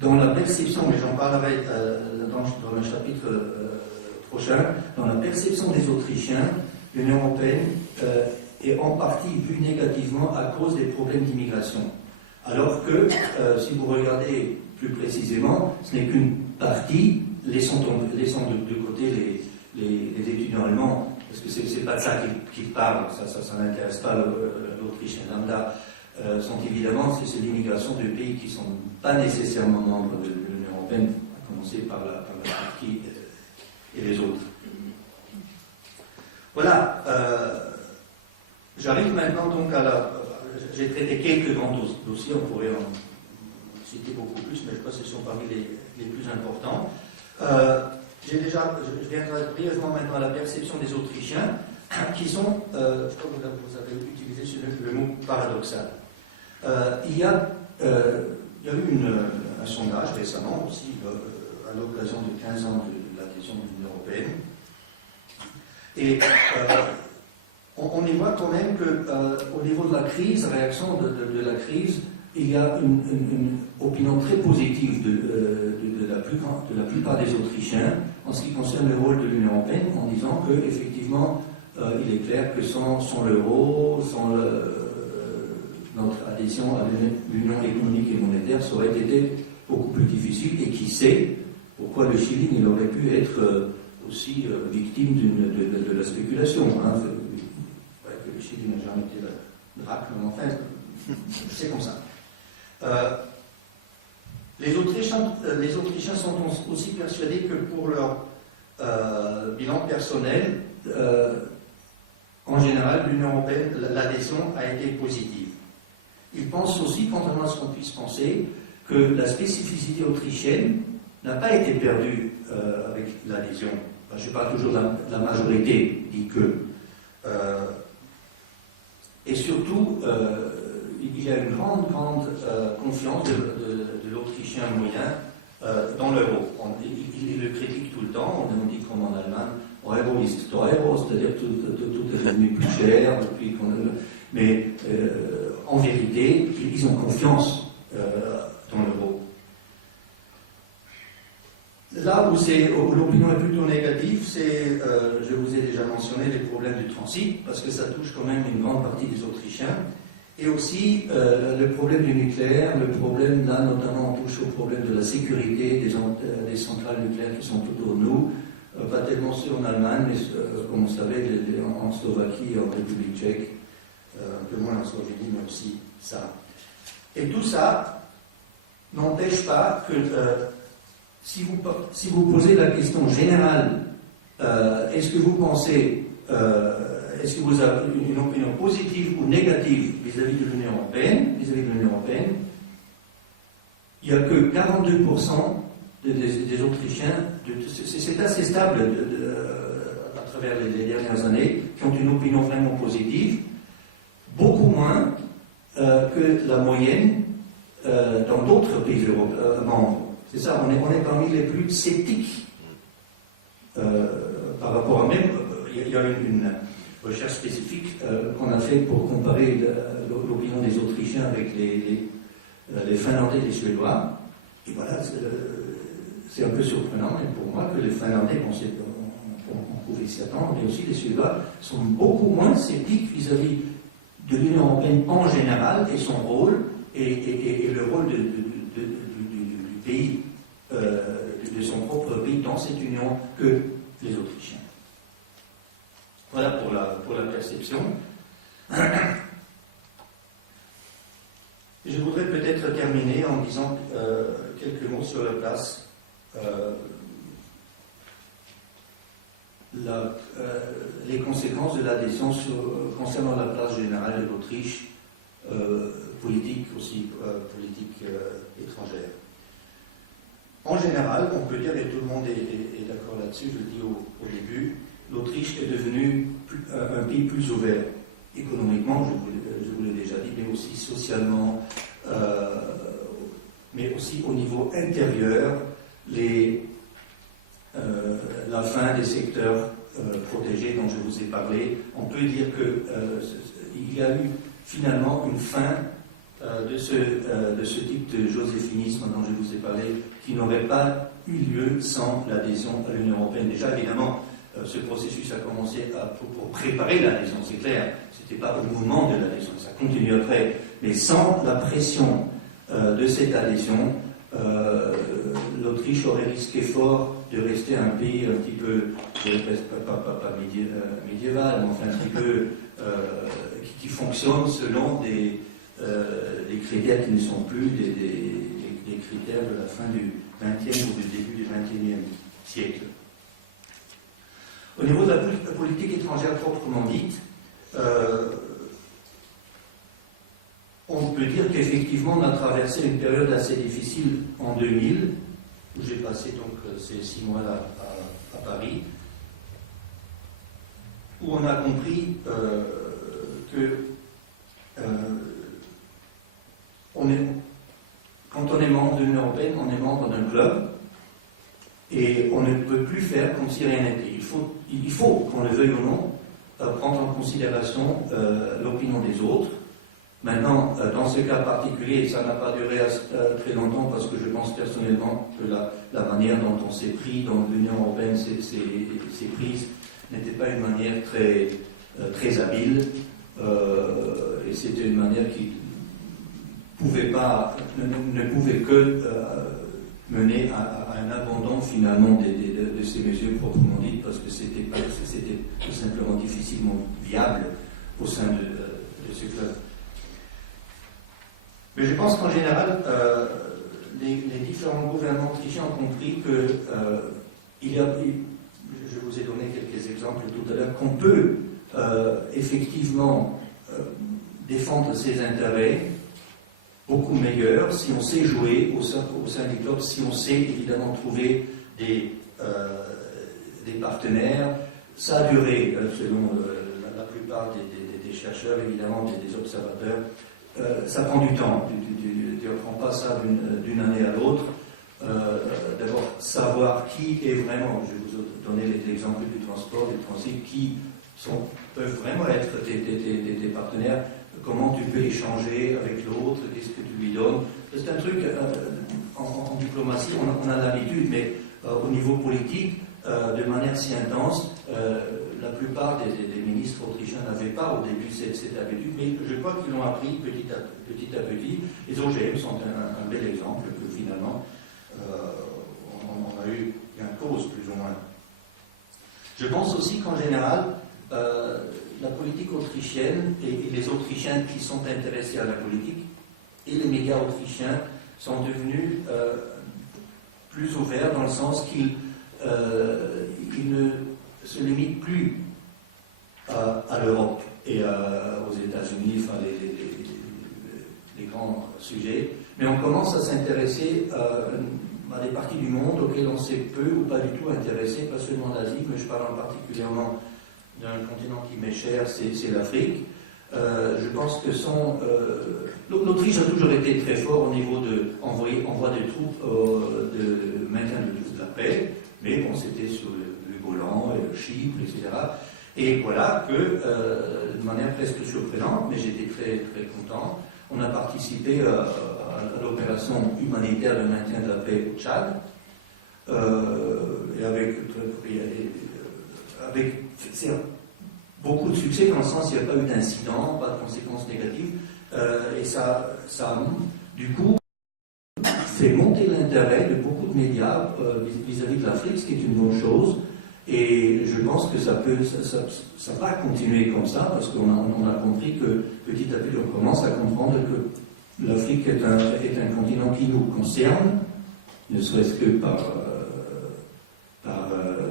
dans la perception, mais j'en parlerai dans le chapitre prochain, dans la perception des Autrichiens, l'Union européenne est en partie vue négativement à cause des problèmes d'immigration. Alors que, si vous regardez plus précisément, ce n'est qu'une partie, laissons de côté les étudiants allemands, parce que c'est pas de ça qu'ils parlent, ça n'intéresse pas l'Autrichien lambda, sont évidemment, c'est l'immigration de pays qui ne sont pas nécessairement membres de l'Union européenne, à commencer par la Turquie et les autres. Voilà, j'arrive maintenant donc j'ai traité quelques grands dossiers, on pourrait en citer beaucoup plus, mais je crois que ce sont parmi les plus importants. Je viendrai brièvement maintenant à la perception des Autrichiens, qui sont, je crois que vous avez utilisé le mot paradoxal. Il y a eu un sondage récemment aussi, à l'occasion de 15 ans de l'adhésion de l'Union européenne, et on y voit quand même qu'au niveau de la crise, réaction de la crise, il y a une opinion très positive de la plupart des Autrichiens en ce qui concerne le rôle de l'Union européenne, en disant qu'effectivement, il est clair que sans l'euro, sans notre adhésion à l'Union économique et monétaire, ça aurait été beaucoup plus difficile, et qui sait pourquoi le Chili il aurait pu être aussi victime de la spéculation. Hein. Le Chili n'a jamais été le drac, mais enfin, c'est comme ça. Les Autrichiens sont aussi persuadés que pour leur bilan personnel, en général, l'Union européenne, l'adhésion a été positive. Ils pensent aussi, contrairement à ce qu'on puisse penser, que la spécificité autrichienne n'a pas été perdue avec l'adhésion. Enfin, je parle toujours de la majorité, dit que. Et surtout, il y a une grande confiance de l'Autrichien moyen dans l'euro. Il le critique tout le temps, on dit comme en Allemagne, Euro ist teuer, c'est-à-dire tout est devenu plus cher, mais en vérité, ils ont confiance dans l'euro. Là où l'opinion est plutôt négative, c'est, je vous ai déjà mentionné, les problèmes du transit, parce que ça touche quand même une grande partie des Autrichiens, et aussi le problème du nucléaire, le problème, là notamment on touche au problème de la sécurité des centrales nucléaires qui sont autour de nous, pas tellement ceux en Allemagne, mais comme vous savez, en Slovaquie et en République tchèque, un peu moins en Slovénie, mais aussi ça. Et tout ça n'empêche pas que si vous posez la question générale, est-ce que vous pensez, est-ce que vous avez une opinion positive ou négative vis-à-vis de l'Union européenne, il n'y a que 42% des Autrichiens, c'est assez stable à travers les dernières années, qui ont une opinion vraiment positive, beaucoup moins que la moyenne dans d'autres pays membres. C'est ça, on est parmi les plus sceptiques par rapport à même. Il y a une recherche spécifique qu'on a fait pour comparer l'opinion des Autrichiens avec les Finlandais et les Suédois. Et voilà, c'est un peu surprenant, mais pour moi, que les Finlandais, on pouvait s'y attendre, mais aussi les Suédois sont beaucoup moins sceptiques vis-à-vis de l'Union européenne en général et son rôle et le rôle du pays, de son propre pays dans cette union que les Autrichiens. Voilà pour la perception. Je voudrais peut-être terminer en disant quelques mots sur la place. Les conséquences de l'adhésion concernant la place générale de l'Autriche politique aussi, politique étrangère. En général, on peut dire, et tout le monde est d'accord là-dessus, je le dis au début, l'Autriche est devenue un pays plus ouvert, économiquement, je vous l'ai déjà dit, mais aussi socialement, mais aussi au niveau intérieur, la fin des secteurs protégés dont je vous ai parlé. On peut dire qu'il y a eu finalement une fin de ce type de joséphinisme dont je vous ai parlé, qui n'aurait pas eu lieu sans l'adhésion à l'Union européenne. Déjà, évidemment, ce processus a commencé pour préparer l'adhésion, c'est clair. Ce n'était pas au moment de l'adhésion, ça continue après. Mais sans la pression de cette adhésion, l'Autriche aurait risqué fort de rester un pays un petit peu, je ne sais pas médiéval, mais enfin un petit peu qui fonctionne selon des critères qui ne sont plus des critères de la fin du XXe ou du début du XXIe siècle. Au niveau de la politique étrangère proprement dite, on peut dire qu'effectivement on a traversé une période assez difficile en 2000, où j'ai passé donc ces 6 mois-là à Paris, où on a compris que quand on est membre de l'Union européenne, on est membre d'un club, et on ne peut plus faire comme si rien n'était. Il faut, qu'on le veuille ou non, prendre en considération l'opinion des autres. Maintenant, dans ce cas particulier, ça n'a pas duré très longtemps parce que je pense personnellement que la manière dont on s'est pris, dont l'Union européenne s'est prise, n'était pas une manière très habile, et c'était une manière qui ne pouvait que mener à un abandon finalement de ces mesures proprement dites, parce que c'était tout simplement difficilement viable au sein de ce club. Mais je pense qu'en général, les différents gouvernements autrichiens ont compris que je vous ai donné quelques exemples tout à l'heure, qu'on peut effectivement défendre ses intérêts beaucoup meilleurs si on sait jouer au sein du club, si on sait évidemment trouver des partenaires. Ça a duré, selon la plupart des chercheurs, évidemment, des observateurs. Ça prend du temps, tu ne reprends pas ça d'une année à l'autre. D'abord, savoir qui est vraiment, je vais vous donner l'exemple du transport, du transit, qui peuvent vraiment être tes partenaires, comment tu peux échanger avec l'autre, qu'est-ce que tu lui donnes. C'est un truc, en diplomatie, on a l'habitude, mais au niveau politique, de manière si intense, la plupart des ministres autrichiens n'avaient pas au début cette habitude, mais je crois qu'ils l'ont appris petit à petit. Les OGM sont un bel exemple que finalement on a eu gain de cause plus ou moins. Je pense aussi qu'en général, la politique autrichienne et les Autrichiens qui sont intéressés à la politique et les médias autrichiens sont devenus plus ouverts dans le sens qu'ils ne se limitent plus à l'Europe et aux États-Unis, enfin les grands sujets, mais on commence à s'intéresser à des parties du monde auxquelles on s'est peu ou pas du tout intéressé, pas seulement l'Asie, mais je parle particulièrement d'un continent qui m'est cher, c'est l'Afrique. Je pense que l'Autriche a toujours été très fort au niveau de envoi de troupes, de maintien de la paix, mais bon, c'était sur le Golan, le Chypre, etc. Et voilà que, de manière presque surprenante, mais j'étais très, très content, on a participé à l'opération humanitaire de maintien de la paix au Tchad, et avec beaucoup de succès, dans le sens qu'il n'y a pas eu d'incident, pas de conséquences négatives, et ça du coup, fait monter l'intérêt de beaucoup de médias vis-à-vis de l'Afrique, ce qui est une bonne chose. Et je pense que ça va continuer comme ça, parce qu'on a compris que petit à petit on commence à comprendre que l'Afrique est un continent qui nous concerne, ne serait-ce que par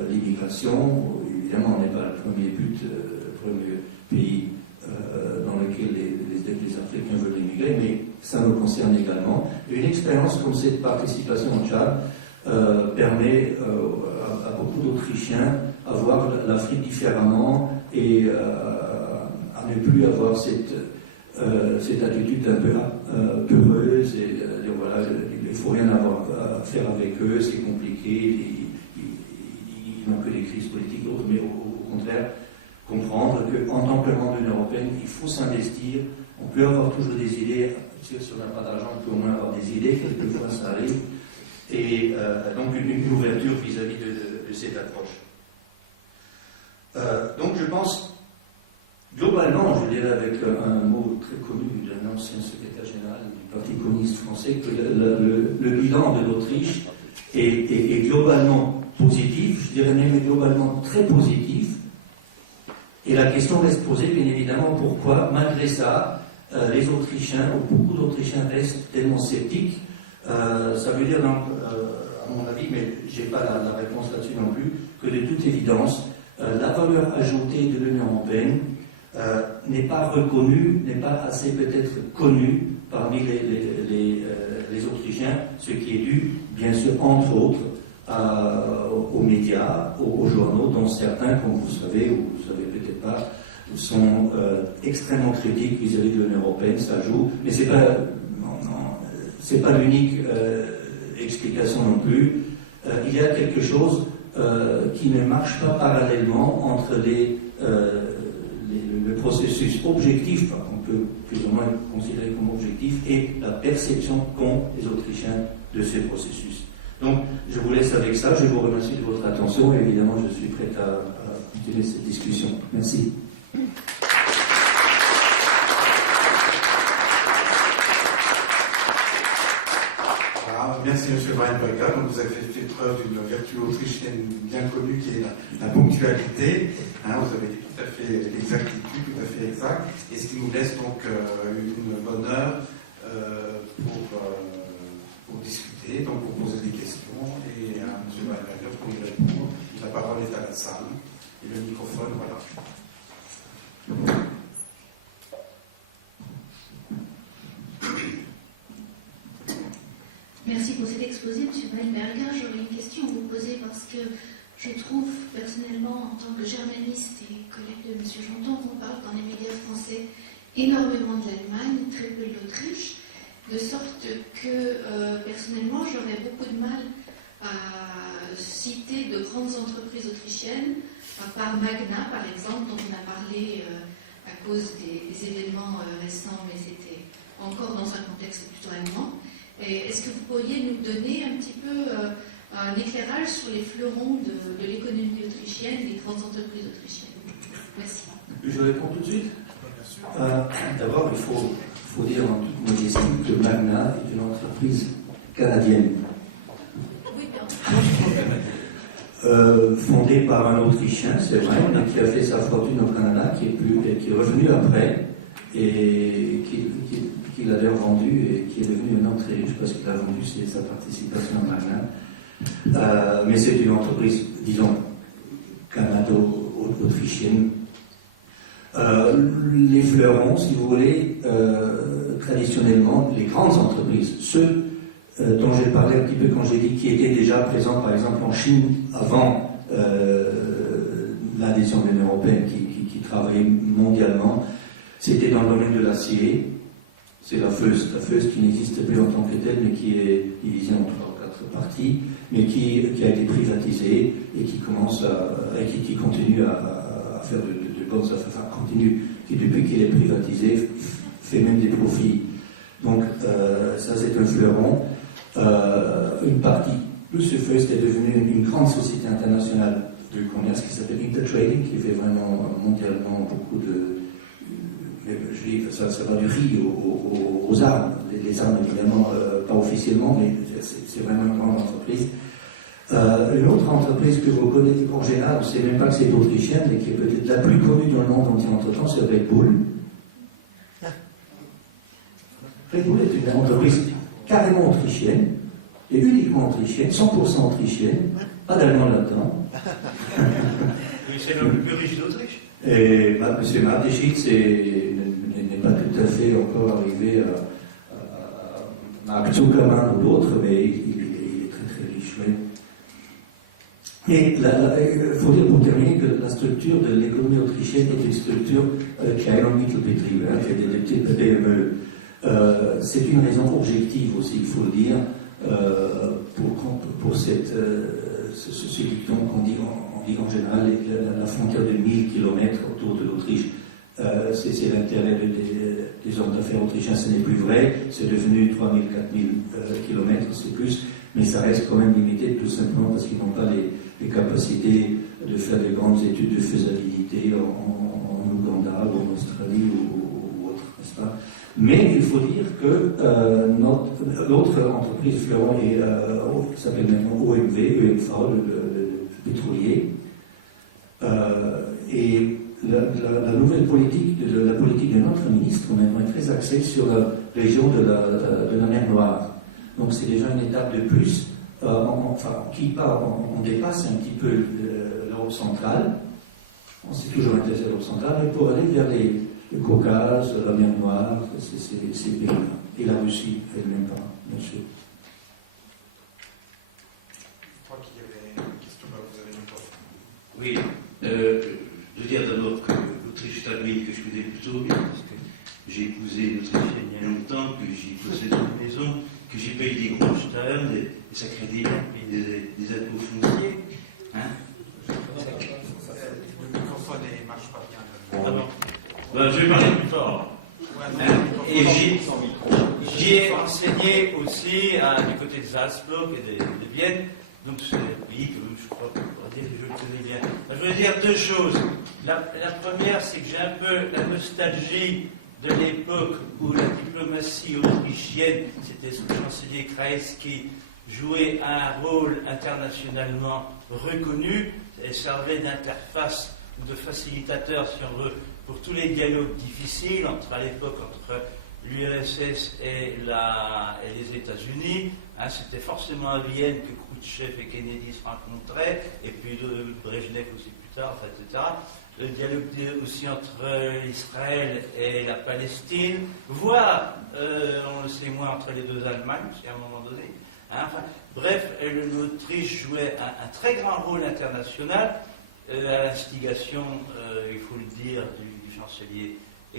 l'immigration. Évidemment, on n'est pas le premier but, le premier pays dans lequel les les Africains veulent émigrer, mais ça nous concerne également. Et une expérience comme cette participation au Tchad permet à beaucoup d'Autrichiens à voir l'Afrique différemment et à ne plus avoir cette attitude un peu peureuse et voilà, il ne faut rien avoir à faire avec eux, c'est compliqué, ils n'ont que des crises politiques et autres, mais au contraire, comprendre qu'en tant que membre de l'Union européenne, il faut s'investir, on peut avoir toujours des idées, si on n'a pas d'argent, on peut au moins avoir des idées, quelquefois ça arrive, et donc une ouverture vis-à-vis de cette approche. Donc je pense, globalement, je dirais avec un mot très connu d'un ancien secrétaire général du Parti communiste français, que le bilan de l'Autriche est globalement positif, je dirais même globalement très positif, et la question reste posée, bien évidemment, pourquoi, malgré ça, les Autrichiens, ou beaucoup d'Autrichiens restent tellement sceptiques. Ça veut dire, donc, à mon avis, mais je n'ai pas la réponse là-dessus non plus, que de toute évidence, la valeur ajoutée de l'Union européenne n'est pas reconnue, n'est pas assez peut-être connue parmi les Autrichiens, ce qui est dû, bien sûr, entre autres, aux médias, aux journaux, dont certains, comme vous savez, ou vous ne savez peut-être pas, sont extrêmement critiques vis-à-vis de l'Union européenne, ça joue, mais ce n'est pas l'unique explication non plus. Il y a quelque chose qui ne marche pas parallèlement entre le processus objectif, qu'on peut plus ou moins considérer comme objectif, et la perception qu'ont les Autrichiens de ce processus. Donc, je vous laisse avec ça, je vous remercie de votre attention et évidemment, je suis prêt à continuer cette discussion. Merci. Merci M. Weinberger, donc vous avez fait preuve d'une vertu autrichienne bien connue qui est la ponctualité. Vous avez dit tout à fait l'exactitude, tout à fait exact, et ce qui nous laisse donc une bonne heure pour discuter, donc pour poser des questions, et à M. Weinberger pour y répondre. La parole est à la salle, et le microphone, voilà. Merci pour cet exposé, M. Weinberger. J'aurais une question à vous poser parce que je trouve personnellement, en tant que journaliste et collègue de M. Janton, qu'on parle dans les médias français énormément de l'Allemagne, très peu de l'Autriche, de sorte que personnellement j'aurais beaucoup de mal à citer de grandes entreprises autrichiennes, à part Magna par exemple, dont on a parlé à cause des événements récents, mais c'était encore dans un contexte plutôt allemand. Est-ce que vous pourriez nous donner un petit peu un éclairage sur les fleurons de l'économie autrichienne, des grandes entreprises autrichiennes? Merci. Je réponds tout de suite. D'abord, il faut dire en toute modestie que Magna est une entreprise canadienne. Oui, bien. Fondée par un Autrichien, c'est vrai, mais qui a fait sa fortune au Canada, qui est revenu après et qu'il a d'ailleurs vendu et qui est devenu maintenant très riche parce qu'il a vendu sa participation à Magna. Mais c'est une entreprise, disons, canado-autrichienne. Les fleurons, si vous voulez, traditionnellement, les grandes entreprises, ceux dont j'ai parlé un petit peu quand j'ai dit qui étaient déjà présents, par exemple, en Chine avant l'adhésion de l'Union européenne, qui travaillaient mondialement, c'était dans le domaine de l'acier. C'est la Voest qui n'existe plus en tant que telle, mais qui est divisée en 3 ou 4 parties, mais qui a été privatisée et qui qui continue à faire de bonnes affaires, enfin continue, qui depuis qu'il est privatisé fait même des profits. Donc ça c'est un fleuron. Une partie de ce Voest est devenue une grande société internationale de commerce qui s'appelle Intertrading, qui fait vraiment mondialement beaucoup de... Je dis, ça va du riz aux armes. Les armes, évidemment, pas officiellement, mais c'est vraiment une grande entreprise. Une autre entreprise que vous connaissez en général, je ne sais même pas que c'est autrichienne, mais qui est peut-être la plus connue dans le monde entier entre-temps, c'est Red Bull. Red Bull est une entreprise carrément autrichienne, et uniquement autrichienne, 100% autrichienne, pas d'allemand là-dedans. Oui, c'est l'homme le plus riche d'Autriche. Et M. Mateschitz n'est pas tout à fait encore arrivé à Zuckerman ou d'autres, mais il est très très riche. Oui. Et il faut dire pour terminer que la structure de l'économie autrichienne est une structure Klein- und Mittelbetriebe, c'est des petites PME. C'est une raison objective aussi, il faut le dire, pour ce dicton qu'on dit en général la frontière de 1000 km autour de l'Autriche. C'est l'intérêt des hommes d'affaires autrichiens, ce n'est plus vrai, c'est devenu 3000, 4000 km, c'est plus, mais ça reste quand même limité tout simplement parce qu'ils n'ont pas les capacités de faire des grandes études de faisabilité en Ouganda ou en Australie ou autre, n'est-ce pas? Mais il faut dire que l'autre entreprise fleuron qui s'appelle maintenant OMV, le pétrolier, et la nouvelle politique, la politique de notre ministre maintenant est très axée sur la région de la mer Noire. Donc c'est déjà une étape de plus. On dépasse un petit peu l'Europe centrale. On s'est toujours intéressé à l'Europe centrale, mais pour aller vers le Caucase, la mer Noire, c'est pays-là. Et la Russie elle-même, bien sûr. Je crois qu'il y avait une question, vous avez une question. Oui, je veux dire d'abord que l'Autriche est un pays que je connais plutôt bien, parce que j'ai épousé une Autrichienne il y a longtemps, que j'y possède une maison, que j'ai payé des gros steuers, des sacrés délais, des impôts fonciers. Hein? Le microphone ne marche pas bien. Ben, je vais parler plus fort. Et j'y ai enseigné aussi du côté de Salzbourg et de Vienne. Donc c'est un pays que je crois que je le connais bien. Je veux dire deux choses. La première, c'est que j'ai un peu la nostalgie de l'époque où la diplomatie autrichienne, c'était le chancelier Kreisky, jouait un rôle internationalement reconnu. Elle servait d'interface ou de facilitateur, si on veut, pour tous les dialogues difficiles à l'époque entre l'URSS et les États-Unis. Hein, c'était forcément à Vienne que Khrouchtchev et Kennedy se rencontraient, et puis Brejnev aussi plus tard, etc. Le dialogue aussi entre Israël et la Palestine, voire, on le sait moins, entre les deux Allemagnes, à un moment donné. Hein, enfin, bref, l'Autriche jouait un très grand rôle international à l'instigation, il faut le dire, du chancelier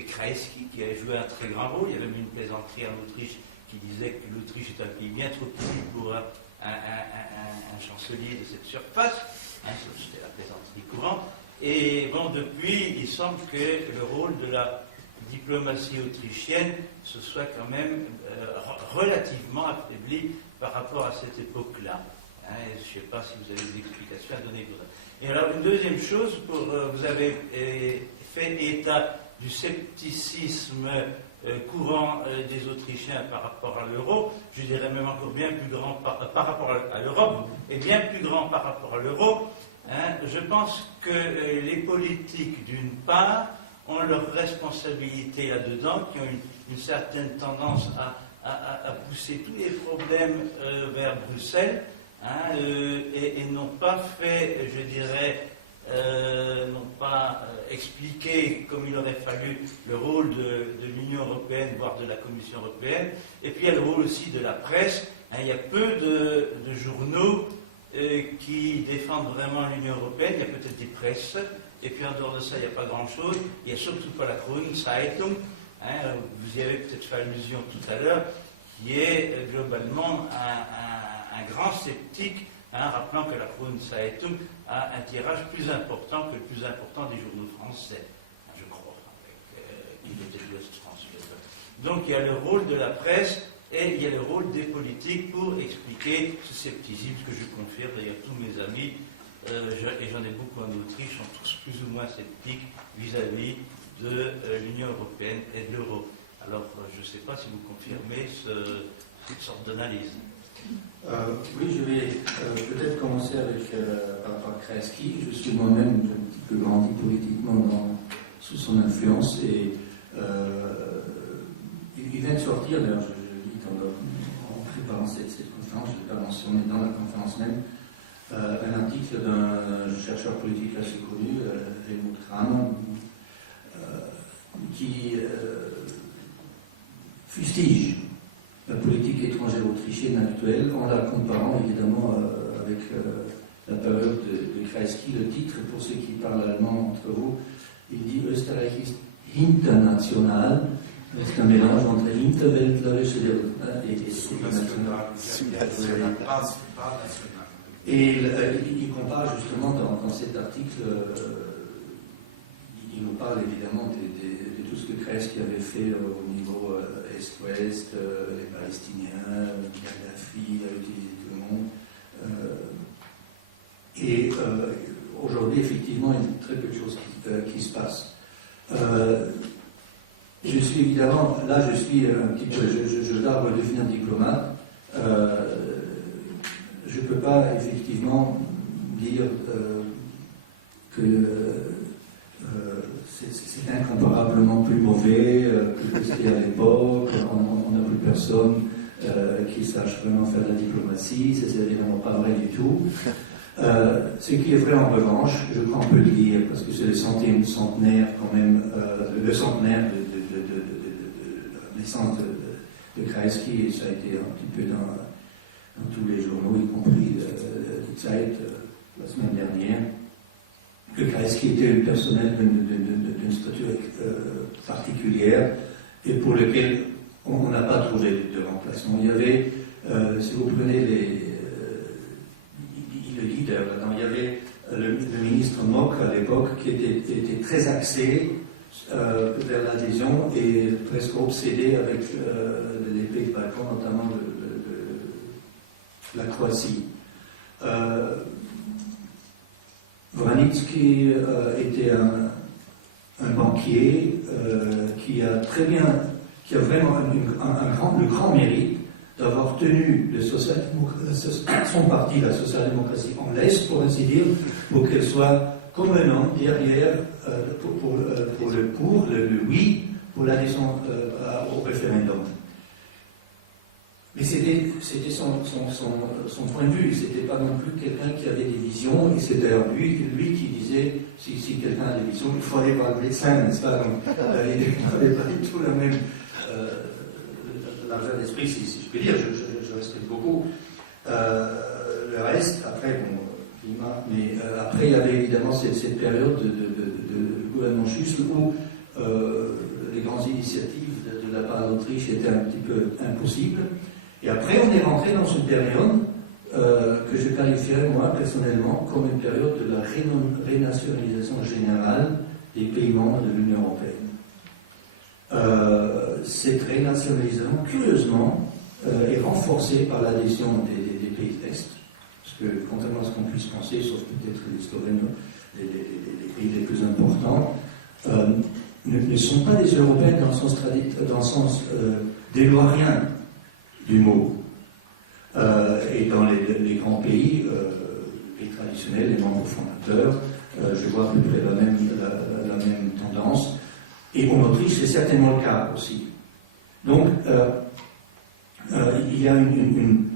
Kreisky, qui a joué un très grand rôle. Il y avait même une plaisanterie en Autriche qui disait que l'Autriche est un pays bien trop petit pour un chancelier de cette surface. Hein, c'était la plaisanterie courante. Et bon, depuis, il semble que le rôle de la diplomatie autrichienne se soit quand même relativement affaibli par rapport à cette époque-là. Hein, je ne sais pas si vous avez des explications à donner pour ça. Et alors, une deuxième chose, vous avez fait état du scepticisme courant des Autrichiens par rapport à l'euro, je dirais même encore bien plus grand par rapport à l'Europe, et bien plus grand par rapport à l'euro. Hein, je pense que les politiques, d'une part, ont leur responsabilité là-dedans, qui ont une certaine tendance à pousser tous les problèmes vers Bruxelles, hein, et n'ont pas fait, je dirais, n'ont pas expliqué comme il aurait fallu le rôle de l'Union européenne, voire de la Commission européenne. Et puis il y a le rôle aussi de la presse. Hein, il y a peu de journaux qui défendent vraiment l'Union européenne. Il y a peut-être des presses, et puis en dehors de ça, il n'y a pas grand-chose. Il n'y a surtout pas la Kronenzeitung, hein, vous y avez peut-être fait allusion tout à l'heure, qui est globalement un grand sceptique, hein, rappelant que la Kronenzeitung a un tirage plus important que le plus important des journaux français, hein, je crois, avec Identité française. Donc il y a le rôle de la presse, et il y a le rôle des politiques pour expliquer ce scepticisme que je confirme. D'ailleurs, tous mes amis, et j'en ai beaucoup en Autriche, sont tous plus ou moins sceptiques vis-à-vis de l'Union européenne et de l'euro. Alors, je ne sais pas si vous confirmez cette sorte d'analyse. Oui, je vais peut-être commencer avec par rapport à Kreisky. Je suis moi-même un petit peu grandi politiquement sous son influence, et il vient de sortir, d'ailleurs, en préparant cette conférence, je ne l'ai pas mentionné dans la conférence même, un article d'un chercheur politique assez connu, Helmut Kramer, qui fustige la politique étrangère autrichienne actuelle en la comparant évidemment avec la période de Kreisky. Le titre, pour ceux qui parlent allemand entre vous, il dit Österreich ist international. C'est un mélange entre interweltlerisch et sous-national. Et il compare justement dans cet article, il nous parle évidemment de tout ce que Kreisky avait fait au niveau Est-Ouest, les Palestiniens, Gaddafi, il a utilisé tout le monde. Et aujourd'hui, effectivement, il y a très peu de choses qui se passent. Je suis évidemment, là je suis un petit peu, je dois redevenir diplomate. Je ne peux pas effectivement dire que c'est incomparablement plus mauvais que c'était à l'époque. On n'a plus personne qui sache vraiment faire de la diplomatie, c'est évidemment pas vrai du tout. Ce qui est vrai en revanche, je crois qu'on peut le dire, parce que c'est le centenaire quand même, le centenaire de la naissance de Kreisky, et ça a été un petit peu dans tous les journaux, y compris Die Zeit la semaine dernière, que Kreisky était une personnalité d'une stature particulière et pour lequel on n'a pas trouvé de remplacement. Il y avait, si vous prenez il le dit d'ailleurs là-dedans, il y avait le ministre Mock à l'époque qui était très axé vers l'adhésion et presque obsédé avec les pays balkans, notamment la Croatie. Vranitzky était un banquier qui a vraiment le grand mérite d'avoir tenu son parti, la social-démocratie, en laisse, pour ainsi dire, pour qu'elle soit comme un homme derrière pour le oui, pour l'adhésion au référendum. Mais c'était son point de vue, c'était pas non plus quelqu'un qui avait des visions, et c'est d'ailleurs lui qui disait, si quelqu'un a des visions, il faut aller voir le médecin, n'est-ce pas? Donc, il n'avait pas du tout la même largeur d'esprit, si je peux dire, je respecte beaucoup. Le reste, après, bon, climat, mais après, il y avait évidemment cette période de gouvernement Schüssel où les grandes initiatives de la part d'Autriche étaient un petit peu impossibles. Et après, on est rentré dans une période que je qualifierais, moi, personnellement, comme une période de la renationalisation générale des pays membres de l'Union européenne. Cette renationalisation, curieusement, est renforcée par l'adhésion des pays de l'Est, parce que, contrairement à ce qu'on puisse penser, sauf peut-être les historiens, les pays les plus importants, ne sont pas des Européens dans le sens déloirien du mot. Et dans les grands pays, les traditionnels, les membres fondateurs, je vois à peu près la même tendance. Et en Autriche, c'est certainement le cas aussi. Donc, il y a une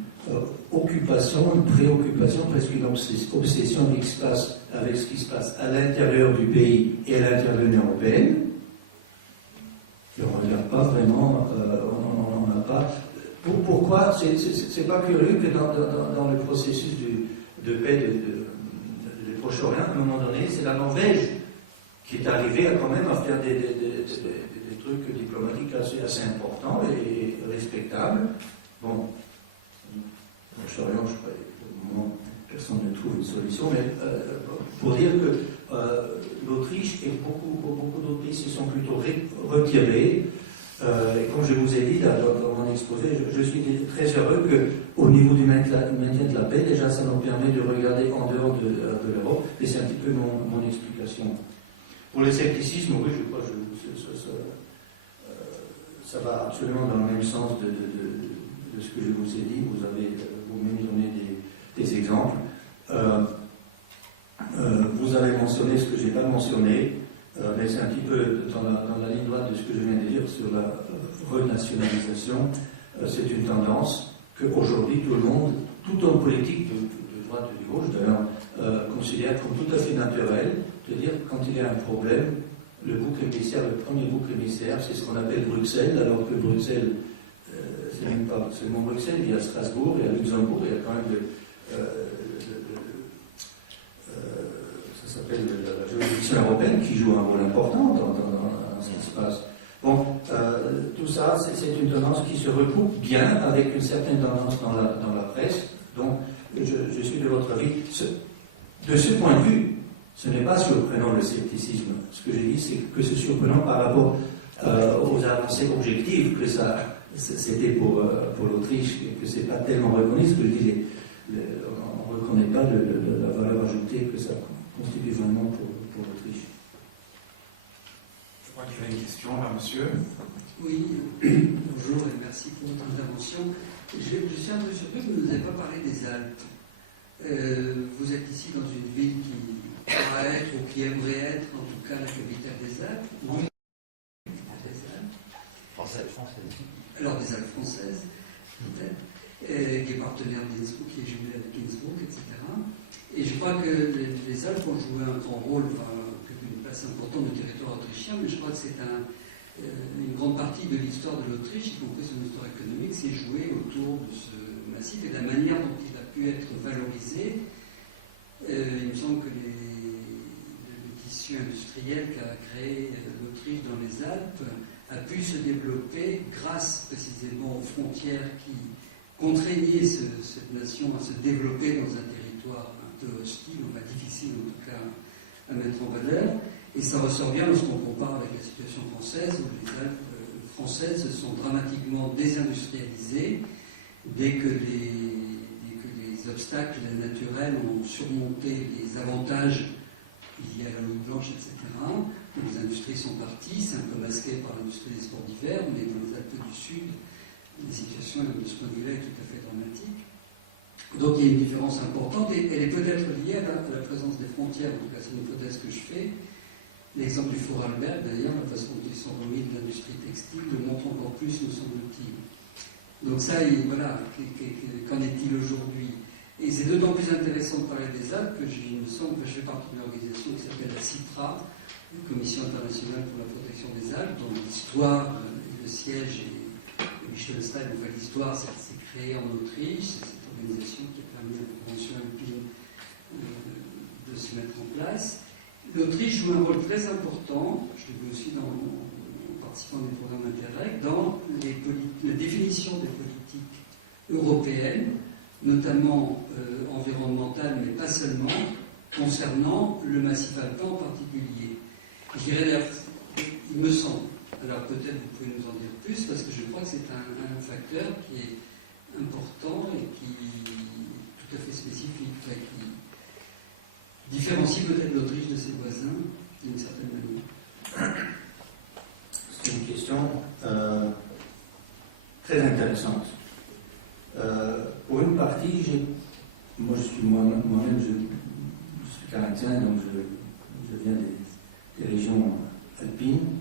occupation, une préoccupation, presque une obsession avec ce qui se passe à l'intérieur du pays et à l'intérieur de l'Union européenne. Et on ne regarde pas vraiment, on n'a pas. Pourquoi? C'est pas curieux que dans le processus de paix de Proche-Orient, à un moment donné, c'est la Norvège qui est arrivée quand même à faire des trucs diplomatiques assez importants et respectables. Bon, Proche-Orient, je crois, au moment, personne ne trouve une solution, mais pour dire que l'Autriche et beaucoup d'autres pays se sont plutôt retirés. Et comme je vous ai dit dans mon exposé, je suis très heureux qu'au niveau du maintien de la paix, déjà ça nous permet de regarder en dehors de l'Europe, et c'est un petit peu mon explication. Pour le scepticisme, oui, je crois que ça va absolument dans le même sens de ce que je vous ai dit. Vous avez vous-même donné des exemples. Vous avez mentionné ce que je n'ai pas mentionné. Mais c'est un petit peu dans la ligne droite de ce que je viens de dire sur la renationalisation. C'est une tendance qu'aujourd'hui tout le monde, tout homme politique de droite et de gauche d'ailleurs, considère comme tout à fait naturel de dire que quand il y a un problème, le bouc émissaire, le premier bouc émissaire, c'est ce qu'on appelle Bruxelles, alors que Bruxelles, c'est même pas seulement Bruxelles, il y a Strasbourg, il y a Luxembourg, il y a quand même ça s'appelle la juridiction européenne qui joue un rôle important dans ce qui se passe. Bon, tout ça, c'est une tendance qui se recoupe bien avec une certaine tendance dans la presse. Donc, je suis de votre avis. De ce point de vue, ce n'est pas surprenant le scepticisme. Ce que j'ai dit, c'est que c'est surprenant par rapport aux avancées objectives que c'était pour l'Autriche, et que c'est pas tellement reconnu. Ce que je disais, on ne reconnaît pas la valeur ajoutée que ça constitue vraiment pour l'Autriche. Je crois qu'il y avait une question là, monsieur. Oui, bonjour et merci pour votre intervention. Je suis un peu surpris que vous ne nous avez pas parlé des Alpes. Vous êtes ici dans une ville qui pourra être ou qui aimerait être en tout cas la capitale des Alpes. Oui. Des Alpes. Française. Alors des Alpes françaises, peut-être, qui est partenaire d'Innsbruck, qui est jumelé avec Innsbruck, etc. Et je crois que les Alpes ont joué un grand rôle, une place importante du territoire autrichien, mais je crois que c'est une grande partie de l'histoire de l'Autriche, y compris son histoire économique, s'est jouée autour de ce massif et de la manière dont il a pu être valorisé. Il me semble que le tissu industriel qu'a créé l'Autriche dans les Alpes a pu se développer grâce précisément aux frontières qui contraignaient cette nation à se développer dans un territoire un peu hostile, enfin difficile en tout cas à mettre en valeur. Et ça ressort bien lorsqu'on compare avec la situation française, où les Alpes françaises se sont dramatiquement désindustrialisées dès que les obstacles naturels ont surmonté les avantages liés à la loupe blanche, etc. Les industries sont parties, c'est un peu masqué par l'industrie des sports d'hiver, mais dans les Alpes du Sud, la situation de ce point de vue-là est tout à fait dramatique. Donc il y a une différence importante, et elle est peut-être liée à la présence des frontières, en tout cas c'est une hypothèse que je fais. L'exemple du Vorarlberg, d'ailleurs, la façon dont ils sont remis de l'industrie textile le montre encore plus, me semble-t-il. Donc ça, voilà, qu'en est-il aujourd'hui? Et c'est d'autant plus intéressant de parler des Alpes que il me semble que je fais partie d'une organisation qui s'appelle la CIPRA, la Commission internationale pour la protection des Alpes, dont l'histoire, le siège est Liechtenstein, enfin l'histoire, c'est créé en Autriche, c'est cette organisation qui a permis à la Convention alpine de se mettre en place. L'Autriche joue un rôle très important, je l'ai vu aussi en participant des programmes Interreg, dans la définition des politiques européennes, notamment environnementales, mais pas seulement, concernant le massif alpin en particulier. Je dirais, il me semble, alors peut-être vous pouvez nous en dire plus, parce que je crois que c'est un facteur qui est important et qui est tout à fait spécifique, qui différencie peut-être l'Autriche de ses voisins d'une certaine manière. C'est une question très intéressante. Pour une partie, moi je suis moi-même je suis canadien, donc je viens des régions alpines.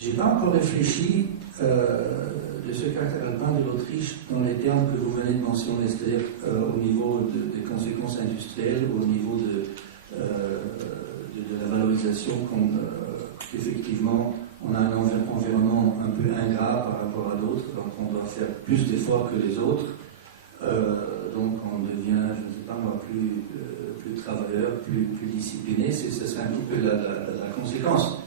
J'ai pas encore réfléchi de ce caractère alpin de l'Autriche dans les termes que vous venez de mentionner, c'est-à-dire au niveau des conséquences industrielles, au niveau de la valorisation qu'effectivement on a un environnement un peu ingrat par rapport à d'autres, donc on doit faire plus d'efforts que les autres, donc on devient, je ne sais pas moi, plus travailleur, plus discipliné, ce serait un petit peu la conséquence.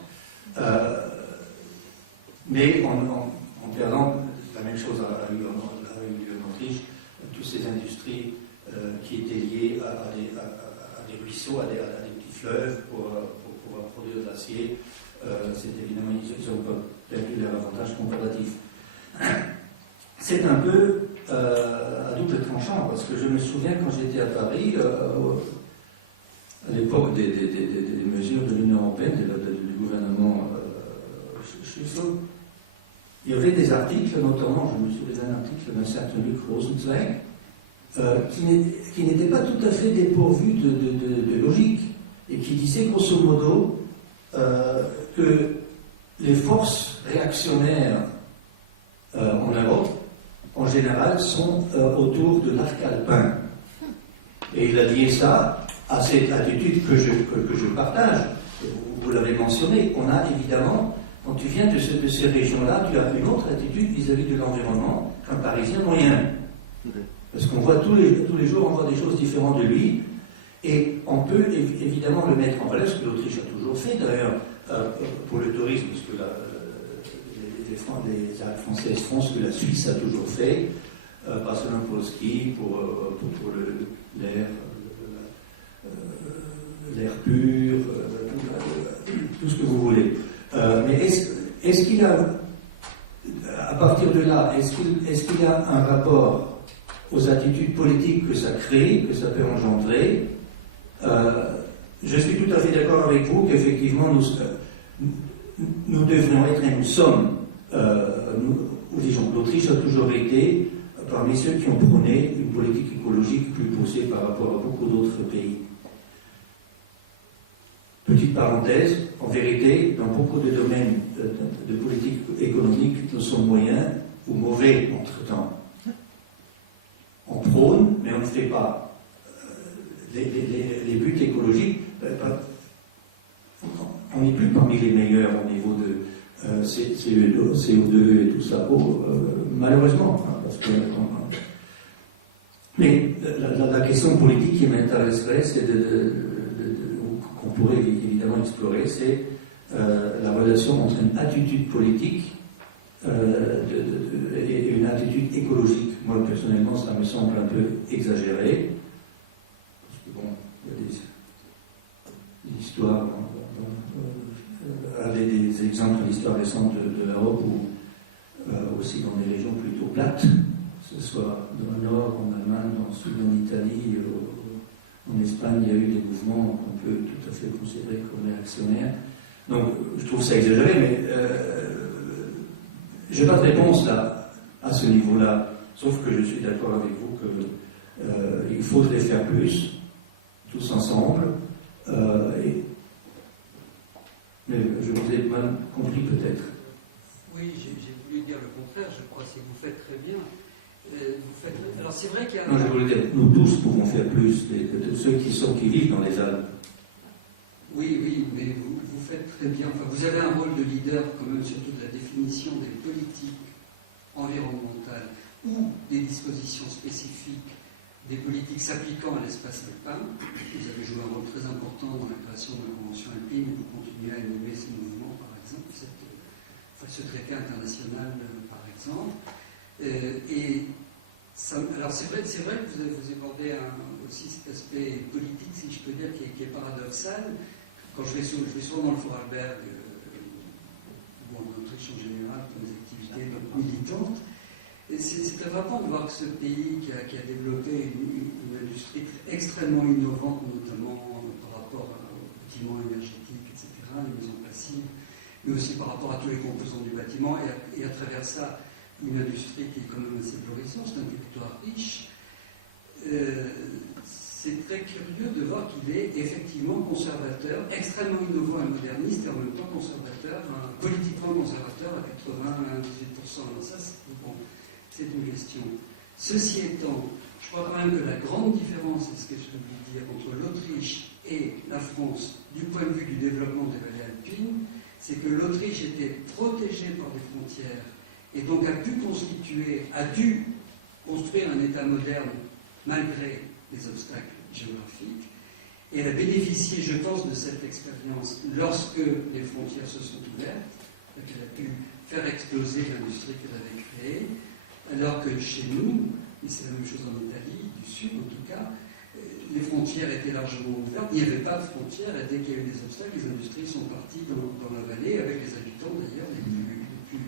Mais en perdant, la même chose a eu lieu en Autriche, toutes ces industries qui étaient liées à des ruisseaux, à des petits fleuves pour pouvoir produire de l'acier, c'est évidemment, ils ont perdu leur avantage comparatif. C'est un peu à double tranchant, parce que je me souviens quand j'étais à Paris, à l'époque des mesures de l'Union européenne, du gouvernement Schüssel, il y avait des articles, notamment, je me souviens d'un article d'un certain Luc Rosenzweig, qui n'était pas tout à fait dépourvu de logique, et qui disait grosso modo que les forces réactionnaires en Europe, en général, sont autour de l'arc alpin. Et il a lié ça à cette attitude que je partage, vous l'avez mentionné, on a évidemment, quand tu viens de ces régions-là, tu as une autre attitude vis-à-vis de l'environnement qu'un Parisien moyen. Parce qu'on voit tous les jours, on voit des choses différentes de lui, et on peut évidemment le mettre en valeur, ce que l'Autriche a toujours fait d'ailleurs, pour le tourisme, parce que les Alpes françaises font ce que la Suisse a toujours fait, pas seulement pour le ski, pour l'air pur, tout ce que vous voulez. Mais est-ce qu'il y a, à partir de là, est-ce qu'il y a un rapport aux attitudes politiques que ça crée, que ça peut engendrer? Je suis tout à fait d'accord avec vous qu'effectivement nous devrions être, et nous sommes, l'Autriche a toujours été parmi ceux qui ont prôné une politique écologique plus poussée par rapport à beaucoup d'autres pays. Petite parenthèse, en vérité, dans beaucoup de domaines de politique économique, nous sommes moyens ou mauvais entre-temps. On prône, mais on ne fait pas les buts écologiques. On n'est plus parmi les meilleurs au niveau de CO2 et tout ça, malheureusement. Parce que, mais la question politique qui m'intéresserait, c'est qu'on pourrait évidemment explorer, c'est la relation entre une attitude politique et une attitude écologique. Moi, personnellement, ça me semble un peu exagéré. Parce que, bon, il y a des histoires, avec des exemples de l'histoire récente de l'Europe, ou aussi dans des régions plutôt plates, que ce soit dans le nord, en Allemagne, dans le sud, en Italie, en Espagne, il y a eu des mouvements qu'on peut tout à fait considérer comme réactionnaires. Donc, je trouve ça exagéré, mais je n'ai pas de réponse là, à ce niveau-là, sauf que je suis d'accord avec vous qu'il faudrait faire plus, tous ensemble, mais je vous ai mal compris peut-être. Oui, j'ai voulu dire le contraire, je crois que vous faites très bien. Alors c'est vrai qu'il y a... Non, je voulais dire, nous tous pouvons faire plus, de ceux qui vivent dans les Alpes. Oui, mais vous faites très bien. Enfin, vous avez un rôle de leader quand même, surtout de la définition des politiques environnementales ou des dispositions spécifiques des politiques s'appliquant à l'espace alpin. Vous avez joué un rôle très important dans la création de la Convention alpine et vous continuez à animer ce mouvement, par exemple, ce traité international, par exemple. Alors c'est vrai que vous abordez aussi cet aspect politique, si je peux dire, qui est paradoxal. Quand je vais souvent dans le Vorarlberg, ou en Autriche en général, pour des activités militantes, et c'est très frappant de voir que ce pays qui a développé une industrie extrêmement innovante, notamment par rapport aux bâtiments énergétiques, etc., les maisons passives, mais aussi par rapport à tous les composants du bâtiment, et à travers ça, une industrie qui est quand même assez florissante, c'est un territoire riche. C'est très curieux de voir qu'il est effectivement conservateur, extrêmement innovant et moderniste, et en même temps conservateur, politiquement conservateur à 98%. Alors ça, c'est une question. Ceci étant, je crois quand même que la grande différence, c'est ce que je voulais dire, entre l'Autriche et la France, du point de vue du développement des vallées alpines, c'est que l'Autriche était protégée par des frontières et donc a dû construire un État moderne malgré les obstacles géographiques. Et elle a bénéficié, je pense, de cette expérience lorsque les frontières se sont ouvertes, qu'elle a pu faire exploser l'industrie qu'elle avait créée, alors que chez nous, et c'est la même chose en Italie, du Sud en tout cas, les frontières étaient largement ouvertes, il n'y avait pas de frontières, et dès qu'il y a eu des obstacles, les industries sont parties dans la vallée, avec les habitants d'ailleurs les plus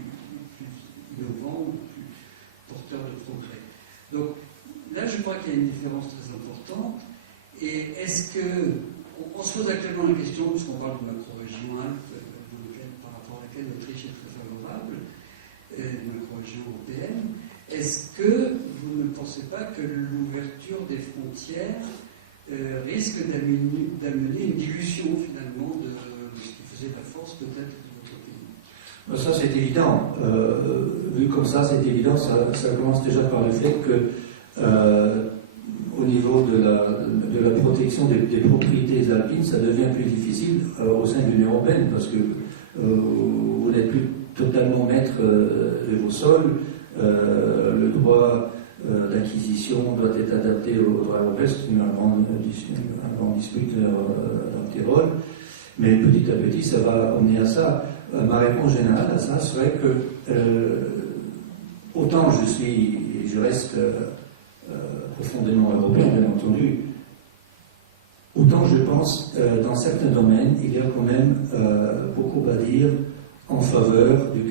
innovants, les plus porteurs de progrès. Donc là, je crois qu'il y a une différence très importante, et est-ce que, on se pose actuellement la question, puisqu'on parle de macro-région Alpes, par rapport à laquelle l'Autriche est très favorable, une macro-région européenne, est-ce que vous ne pensez pas que l'ouverture des frontières risque d'amener une dilution finalement de ce qui faisait la force peut-être de votre pays? Ça c'est évident. Vu comme ça, c'est évident. Ça commence déjà par le fait que au niveau de la protection des propriétés alpines, ça devient plus difficile au sein de l'Union européenne, parce que vous n'êtes plus totalement maître de vos sols. Le droit d'acquisition doit être adapté au droit européen. C'est une grande dispute dans le Tyrol. Mais petit à petit, ça va emmener à ça. Ma réponse générale à ça serait que autant je reste profondément européen, bien entendu, autant je pense, dans certains domaines, il y a quand même beaucoup à dire en faveur de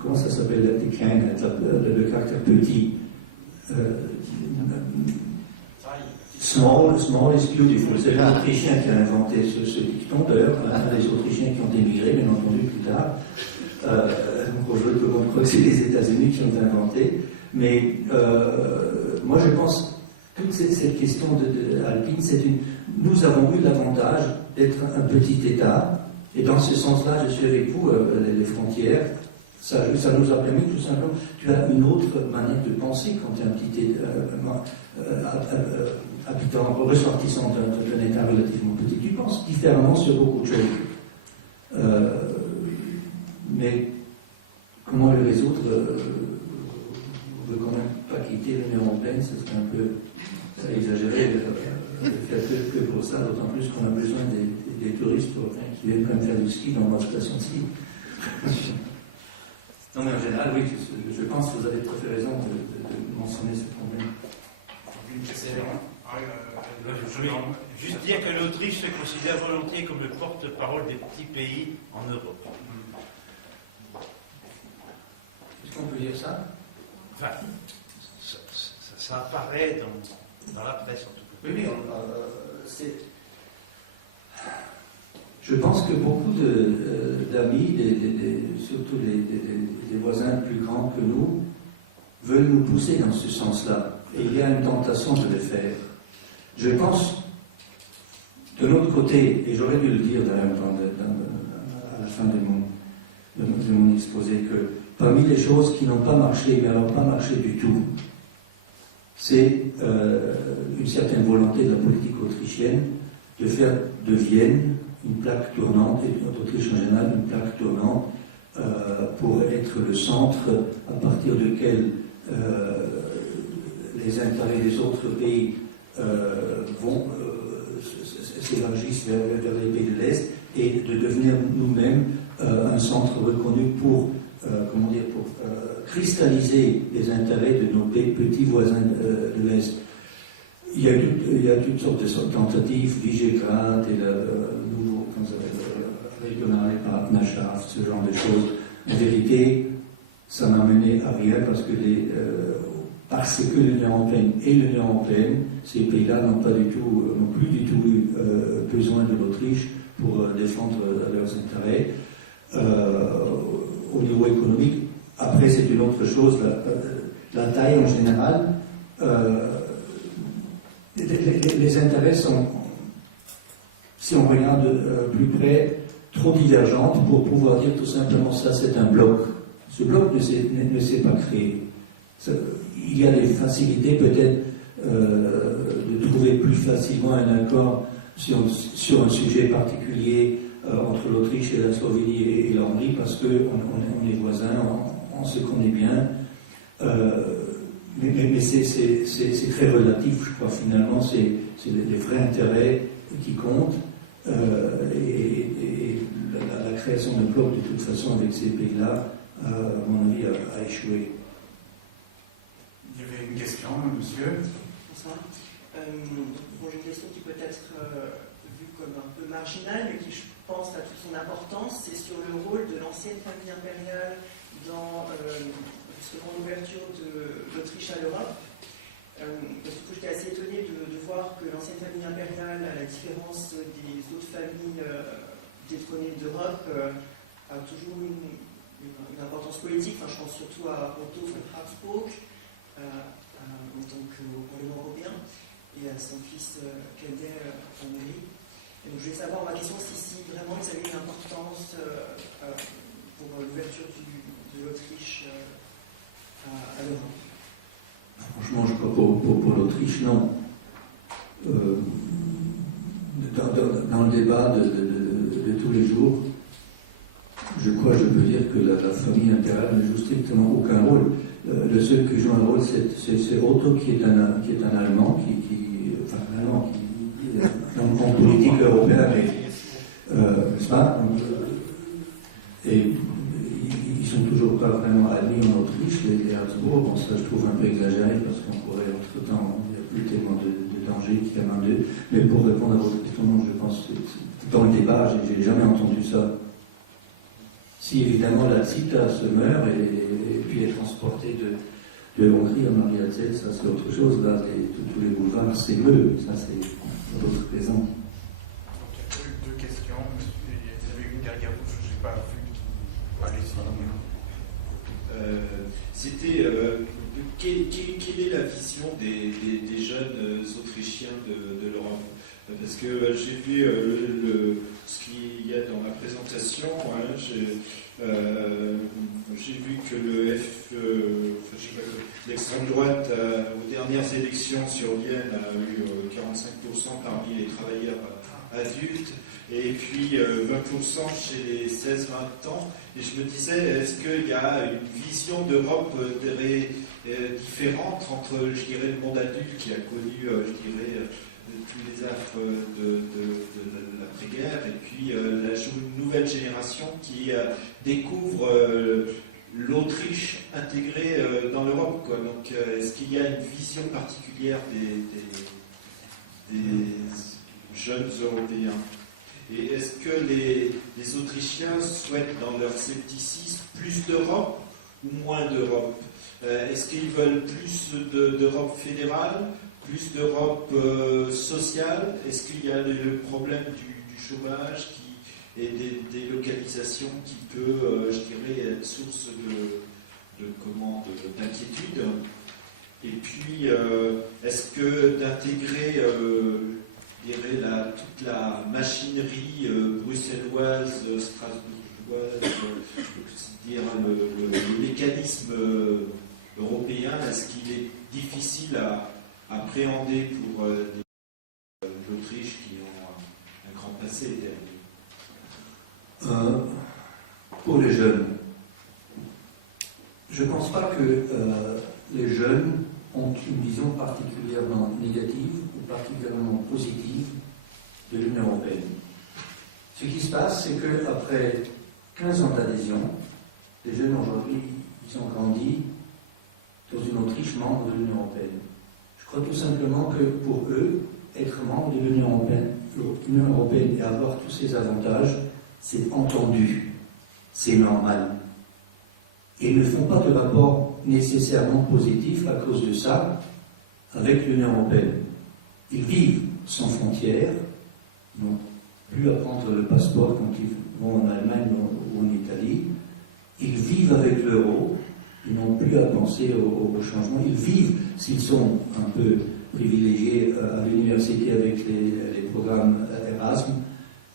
comment ça s'appelle, le caractère petit. Small is beautiful. C'est l'Autrichien qui a inventé ce dicton, d'ailleurs, un des Autrichiens qui ont émigré, bien entendu, plus tard. Donc je crois que c'est les États-Unis qui ont inventé. Mais moi, je pense toute cette question de alpine, nous avons eu l'avantage d'être un petit État, et dans ce sens-là, je suis avec vous, les frontières, ça nous a permis tout simplement, tu as une autre manière de penser quand tu es un petit habitant, ressortissant d'un État relativement petit, tu penses différemment sur beaucoup de choses. Mais comment le résoudre? On ne veut quand même pas quitter l'Union européenne, ce serait un peu exagéré de faire que pour ça, d'autant plus qu'on a besoin des touristes européens qui viennent quand même faire du ski dans notre station de ski. Non, mais en général, oui, je pense que vous avez tout à fait raison de mentionner ce problème. Je vais juste dire que l'Autriche se considère volontiers comme le porte-parole des petits pays en Europe. Est-ce qu'on peut dire ça? Enfin, ça apparaît dans la presse en tout cas. Oui, c'est... Je pense que beaucoup d'amis, surtout des voisins plus grands que nous, veulent nous pousser dans ce sens-là. Et il y a une tentation de le faire. Je pense, de l'autre côté, et j'aurais dû le dire à la fin de mon exposé, que parmi les choses qui n'ont pas marché, mais alors pas marché du tout, c'est une certaine volonté de la politique autrichienne de faire de Vienne une plaque tournante, et d'Autriche en général une plaque tournante, pour être le centre à partir duquel les intérêts des autres pays s'élargissent vers les pays de l'Est, et de devenir nous-mêmes un centre reconnu pour cristalliser les intérêts de nos petits voisins de l'Est. Il y a toutes sortes de tentatives, Visegrad et le nouveau Regional Partnerschaft, ce genre de choses. En vérité, ça n'a mené à rien parce que l'Union européenne et l'Union européenne, ces pays-là n'ont plus du tout eu besoin de l'Autriche pour défendre leurs intérêts. Au niveau économique, après c'est une autre chose, la taille en général, les intérêts sont, si on regarde plus près, trop divergentes pour pouvoir dire tout simplement ça c'est un bloc. Ce bloc ne s'est pas créé. Il y a des facilités peut-être de trouver plus facilement un accord sur un sujet particulier entre l'Autriche et la Slovénie et la Hongrie parce qu'on est voisins, on se connaît bien. Mais c'est très relatif, je crois, finalement, c'est les vrais intérêts qui comptent, et la création d'un bloc, de toute façon, avec ces pays-là, à mon avis, a échoué. Il y avait une question, monsieur. Bonsoir. J'ai une question qui peut être vue comme un peu marginale, mais qui, je pense, a toute son importance, c'est sur le rôle de l'ancienne famille impériale dans justement l'ouverture de l'Autriche à l'Europe. Parce que j'étais assez étonnée de voir que l'ancienne famille impériale, à la différence des autres familles détrônées d'Europe, a toujours une importance politique. Enfin, je pense surtout à Otto von Habsburg, donc au Parlement européen, et à son fils cadet en Hongrie. Et donc, je voulais savoir, ma question, si vraiment ils avaient une importance pour l'ouverture de l'Autriche à l'Europe. Franchement, je crois pour l'Autriche, non. le débat de tous les jours, je crois que je peux dire que la famille impériale ne joue strictement aucun rôle. Le seul qui joue un rôle, c'est Otto, qui est un Allemand, enfin un Allemand, qui est en politique européenne, n'est-ce pas? Et ils sont toujours pas vraiment admis en Autriche, les Habsbourg. Bon, ça je trouve un peu exagéré, parce qu'on pourrait, entre-temps, il n'y a plus tellement de danger qu'il y a d'eux. Mais pour répondre à votre question, non, je pense que dans le débat, j'ai jamais entendu ça. Si évidemment la Cita se meurt et puis est transportée de Hongrie à Mariazell, ça c'est autre chose. Là, tous les boulevards s'émeuvent, ça c'est d'autres présents. Il y a deux questions. Il y avait une derrière vous, je n'ai pas vu. Allez-y. C'était quelle est la vision des jeunes Autrichiens de l'Europe? Parce que j'ai vu ce qu'il y a dans la présentation. Hein, j'ai vu que l'extrême droite, aux dernières élections sur Vienne, a eu 45% parmi les travailleurs adultes, et puis 20% chez les 16-20 ans. Et je me disais, est-ce qu'il y a une vision d'Europe différente entre, je dirais, le monde adulte qui a connu, je dirais, tous les affres de l'après-guerre, et puis la nouvelle génération qui découvre l'Autriche intégrée dans l'Europe, quoi. Donc, est-ce qu'il y a une vision particulière des jeunes Européens? Et est-ce que les Autrichiens souhaitent, dans leur scepticisme, plus d'Europe ou moins d'Europe? Est-ce qu'ils veulent plus d'Europe fédérale, plus d'Europe sociale? Est-ce qu'il y a le problème du chômage et des délocalisations qui peut, je dirais, être source d'inquiétude? Et puis, est-ce que d'intégrer toute la machinerie bruxelloise, strasbourgeoise, c'est-à-dire le mécanisme européen, est-ce qu'il est difficile à appréhender pour l'Autriche qui ont un grand passé derrière? Pour les jeunes, je ne pense pas que les jeunes ont une vision particulièrement négative ou particulièrement positive de l'Union européenne. Ce qui se passe, c'est qu'après 15 ans d'adhésion, les jeunes aujourd'hui, ils ont grandi dans une Autriche membre de l'Union européenne. Je crois tout simplement que pour eux, être membre de l'Union européenne et avoir tous ces avantages, c'est entendu, c'est normal. Et ils ne font pas de rapport nécessairement positif à cause de ça avec l'Union européenne. Ils vivent sans frontières, n'ont plus à prendre le passeport quand ils vont en Allemagne ou en Italie. Ils vivent avec l'euro, ils n'ont plus à penser au changement. Ils vivent, s'ils sont un peu privilégiés à l'université avec les programmes Erasmus,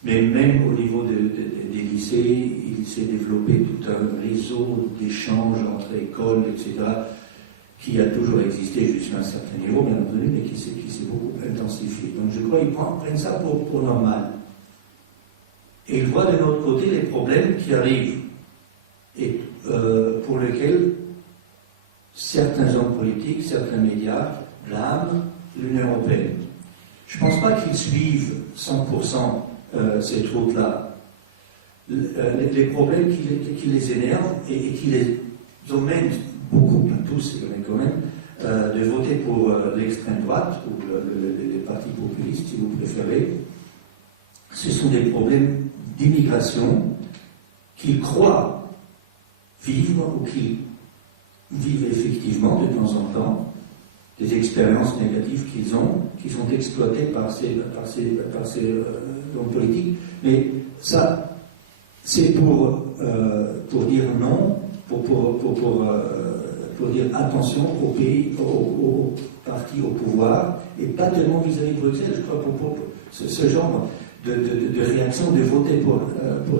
mais même au niveau des lycées, il s'est développé tout un réseau d'échanges entre écoles, etc., qui a toujours existé jusqu'à un certain niveau, bien entendu, mais qui s'est beaucoup intensifié. Donc je crois qu'ils prennent ça pour normal. Et ils voient de l'autre côté les problèmes qui arrivent, et pour lesquels certains hommes politiques, certains médias blâment l'Union européenne. Je ne pense pas qu'ils suivent 100% cette route-là. Les problèmes qui les énervent et qui les emmènent beaucoup, pas tous quand même, de voter pour l'extrême droite ou les partis populistes, si vous préférez, ce sont des problèmes d'immigration qu'ils croient vivre ou qu'ils vivent effectivement de temps en temps, des expériences négatives qu'ils ont, qui sont exploitées par ces hommes politiques. Mais ça, c'est pour dire non, pour dire attention aux pays, aux partis au pouvoir, et pas tellement vis-à-vis de Bruxelles. Je crois pour ce genre de réaction, de voter pour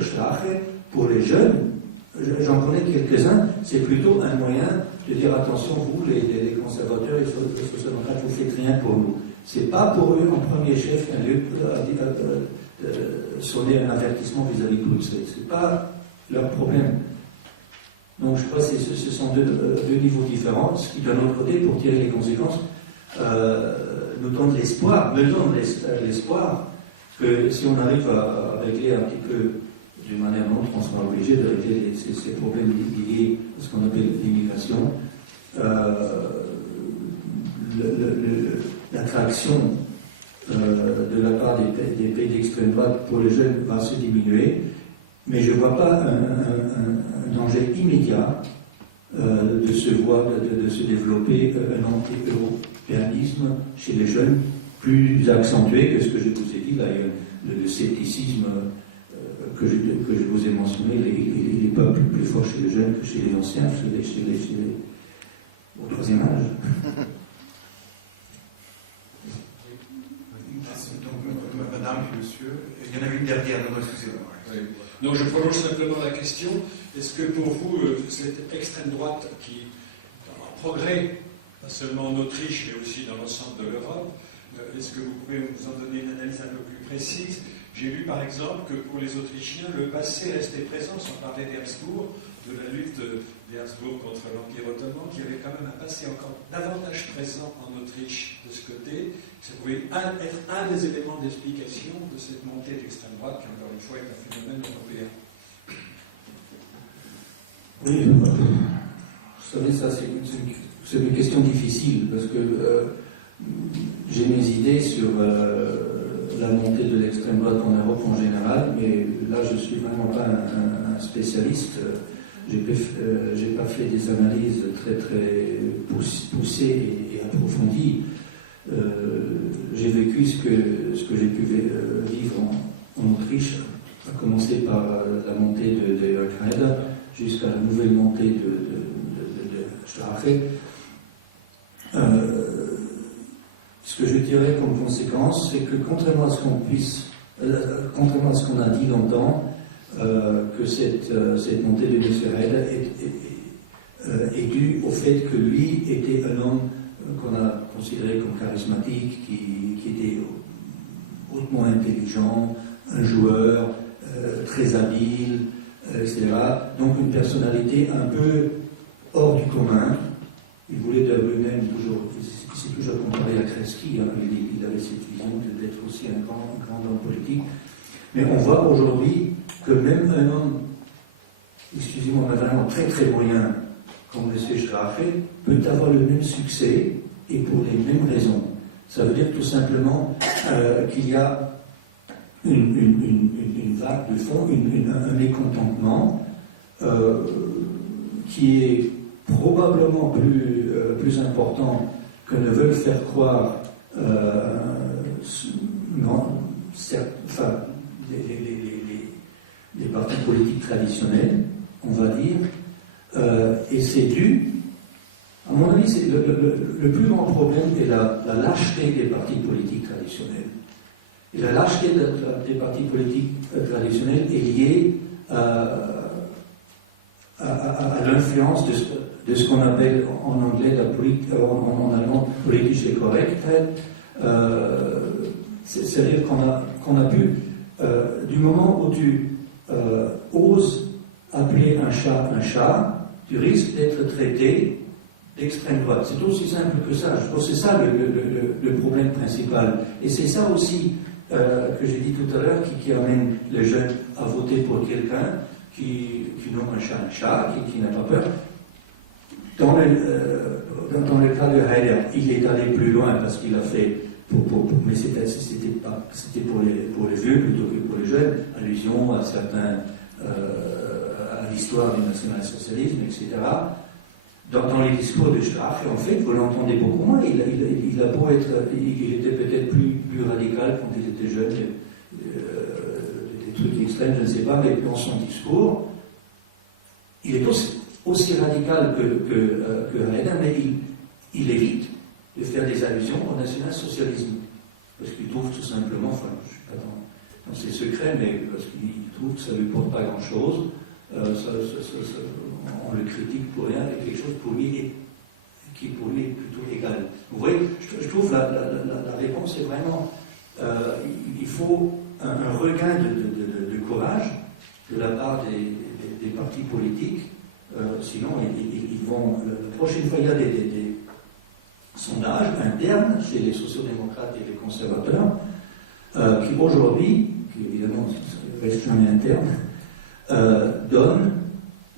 Strache, pour les jeunes, j'en connais quelques-uns, c'est plutôt un moyen de dire attention, vous, les conservateurs et les social-démocrates, vous faites rien pour nous. C'est pas pour eux en premier chef un lieu sonner un avertissement vis-à-vis de Bruxelles. Ce n'est pas leur problème. Donc je crois que ce sont deux niveaux différents, ce qui d'un autre côté, pour tirer les conséquences, nous donne l'espoir, que si on arrive à régler un petit peu, d'une manière ou d'une autre, on sera obligé de régler ces problèmes liés à ce qu'on appelle l'immigration, l'attraction de la part des pays d'extrême droite pour les jeunes va se diminuer, mais je ne vois pas un danger immédiat de se développer un anti-européanisme chez les jeunes plus accentué que ce que je vous ai dit. Là, le scepticisme que je vous ai mentionné, il n'est pas plus fort chez les jeunes que chez les anciens, au troisième âge. Donc, madame et monsieur, il y en avait une dernière, non, excusez-moi. Oui. Non, je prolonge simplement la question. Est-ce que pour vous, cette extrême droite qui en progrès, pas seulement en Autriche, mais aussi dans l'ensemble de l'Europe, est-ce que vous pouvez nous en donner une analyse un peu plus précise? J'ai lu par exemple que pour les Autrichiens, le passé restait présent, sans parler d'Habsbourg, de la lutte des Habsbourg contre l'Empire ottoman, qui avait quand même un passé encore davantage présent en Autriche de ce côté. Ça pouvait être un des éléments d'explication de cette montée d'extrême droite, qui encore une fois est un phénomène européen. Oui, vous savez, ça c'est une question difficile, parce que j'ai mes idées sur la montée de l'extrême droite en Europe en général, mais là je ne suis vraiment pas un spécialiste. J'ai pas fait des analyses très très poussées et approfondies. J'ai vécu ce que j'ai pu vivre en Autriche, à commencer par la montée de Al-Qaïda jusqu'à la nouvelle montée de Strache. Ce que je dirais comme conséquence, c'est que contrairement à ce qu'on a dit longtemps, que cette montée de Al-Qaïda est due au fait que lui était un homme qu'on a considéré comme charismatique, qui était hautement intelligent, un joueur, très habile, etc. Donc une personnalité un peu hors du commun. Il voulait de lui-même toujours, il s'est toujours comparé à Kreski, hein, il avait cette vision d'être aussi un grand homme politique. Mais on voit aujourd'hui que même un homme, excusez-moi, mais vraiment très très moyen, comme M. Strache, peut avoir le même succès et pour les mêmes raisons. Ça veut dire tout simplement qu'il y a une vague de fond, un mécontentement qui est probablement plus important que ne veulent faire croire les partis politiques traditionnels, on va dire, et c'est dû, à mon avis, c'est le plus grand problème est la lâcheté des partis politiques traditionnels. Et la lâcheté des partis politiques traditionnels est liée à l'influence de ce qu'on appelle en anglais, en allemand, politische Korrektheit. C'est-à-dire qu'on a pu, du moment où tu oses appeler un chat, tu risques d'être traité d'extrême droite. C'est aussi simple que ça. Je pense que c'est ça le problème principal. Et c'est ça aussi que j'ai dit tout à l'heure qui amène les jeunes à voter pour quelqu'un qui nomme un chat, qui n'a pas peur. Dans le cas de Heider, il est allé plus loin parce qu'il a fait, mais c'était pour les vieux plutôt que pour les jeunes, allusion à certains, à l'histoire du national-socialisme, etc. Dans les discours de Strache, en fait, vous l'entendez beaucoup moins. Il a beau être, il était peut-être plus radical quand il était jeune, des trucs extrêmes, je ne sais pas, mais dans son discours, il est aussi radical que Heider, mais il évite de faire des allusions au national-socialisme. Parce qu'il trouve tout simplement, enfin, je ne suis pas dans ses secrets, mais parce qu'il trouve que ça ne lui porte pas grand-chose, on le critique pour rien, et quelque chose pour lui qui pour lui est plutôt égal. Vous voyez, je trouve la réponse est vraiment, il faut un regain de courage de la part des partis politiques. Sinon, ils vont. La prochaine fois, il y a des sondages internes chez les sociodémocrates et les conservateurs qui aujourd'hui, qui évidemment restent jamais internes, donnent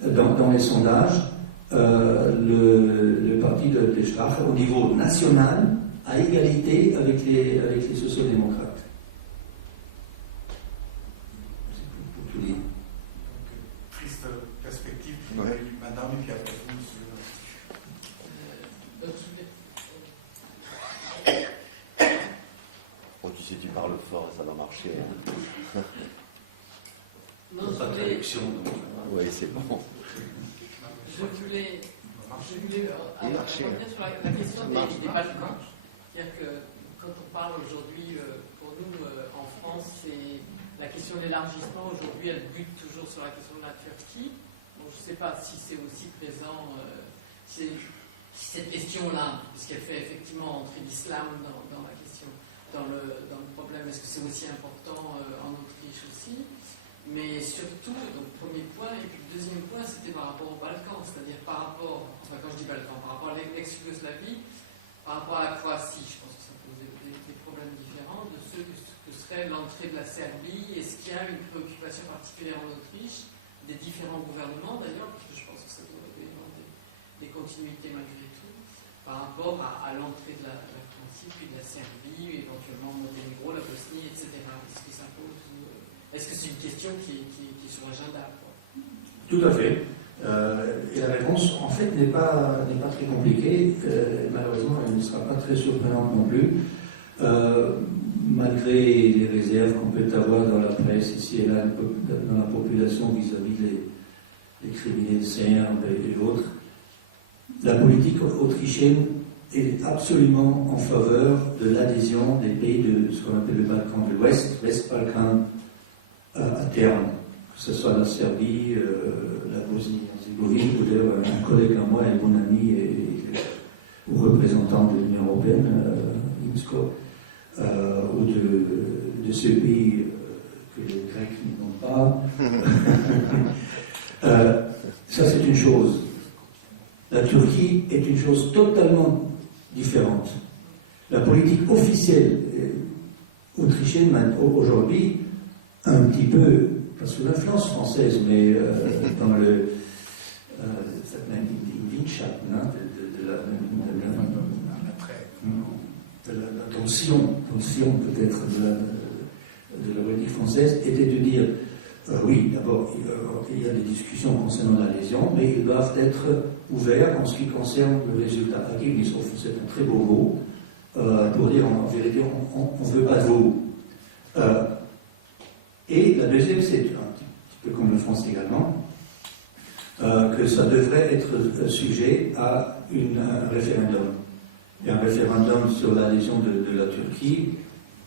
dans les sondages le parti de Strache au niveau national à égalité avec les sociodémocrates. C'est pour tout dire. Triste perspective. Ouais. Madame, et puis après vous, monsieur. Oh, tu sais, tu parles fort et ça va marcher. Hein. Non, pas de traduction. Oui, c'est bon. Je voulais revenir sur la question des Balkans. C'est-à-dire que quand on parle aujourd'hui, pour nous, en France, c'est la question de l'élargissement. Aujourd'hui, elle bute toujours sur la question de la Turquie. Donc, je ne sais pas si c'est aussi présent, si cette question-là, puisqu'elle fait effectivement entrer l'islam dans la question, dans le problème, est-ce que c'est aussi important en Autriche aussi? Mais surtout, donc premier point, et puis le deuxième point, c'était par rapport aux Balkans, c'est-à-dire par rapport, enfin quand je dis Balkans, par rapport à l'ex-Yougoslavie, par rapport à la Croatie, je pense que ça pose des problèmes différents de ceux que serait l'entrée de la Serbie. Est-ce qu'il y a une préoccupation particulière en Autriche, des différents gouvernements d'ailleurs, parce que je pense que ça doit avoir des continuités malgré tout, par rapport à l'entrée de la Croatie, puis de la Serbie, éventuellement Monténégro, la Bosnie, etc. Est-ce que ça pose... Est-ce que c'est une question qui est sur l'agenda? Tout à fait. Et la réponse, en fait, n'est pas très compliquée. Malheureusement, elle ne sera pas très surprenante non plus. Malgré les réserves qu'on peut avoir dans la presse ici et là, dans la population vis-à-vis des criminels serbes et autres, la politique autrichienne est absolument en faveur de l'adhésion des pays de ce qu'on appelle le Balkan de l'Ouest, l'Est-Balkan, à terme, que ce soit la Serbie, la Bosnie-Herzégovine, ou d'ailleurs un collègue à moi, un bon ami ou représentant de l'Union Européenne, Imsko, ou de ce pays que les Grecs n'ont pas. Ça, c'est une chose. La Turquie est une chose totalement différente. La politique officielle autrichienne aujourd'hui, un petit peu, parce que l'influence française, mais dans le la tension peut-être de la politique française était de dire oui, d'abord il y a des discussions concernant l'adhésion, mais ils doivent être ouverts en ce qui concerne le résultat. C'est un très beau mot pour dire en vérité on ne veut pas de vous. Et la deuxième, c'est un petit peu comme le français également, que ça devrait être sujet à un référendum. Et un référendum sur l'adhésion de la Turquie,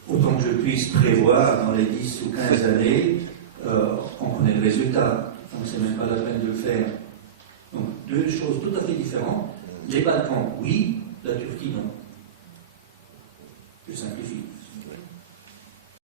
autant que je puisse prévoir dans les 10 ou 15 années, on connaît le résultat. Donc c'est même pas la peine de le faire. Donc deux choses tout à fait différentes. Les Balkans, oui, la Turquie, non. Je simplifie.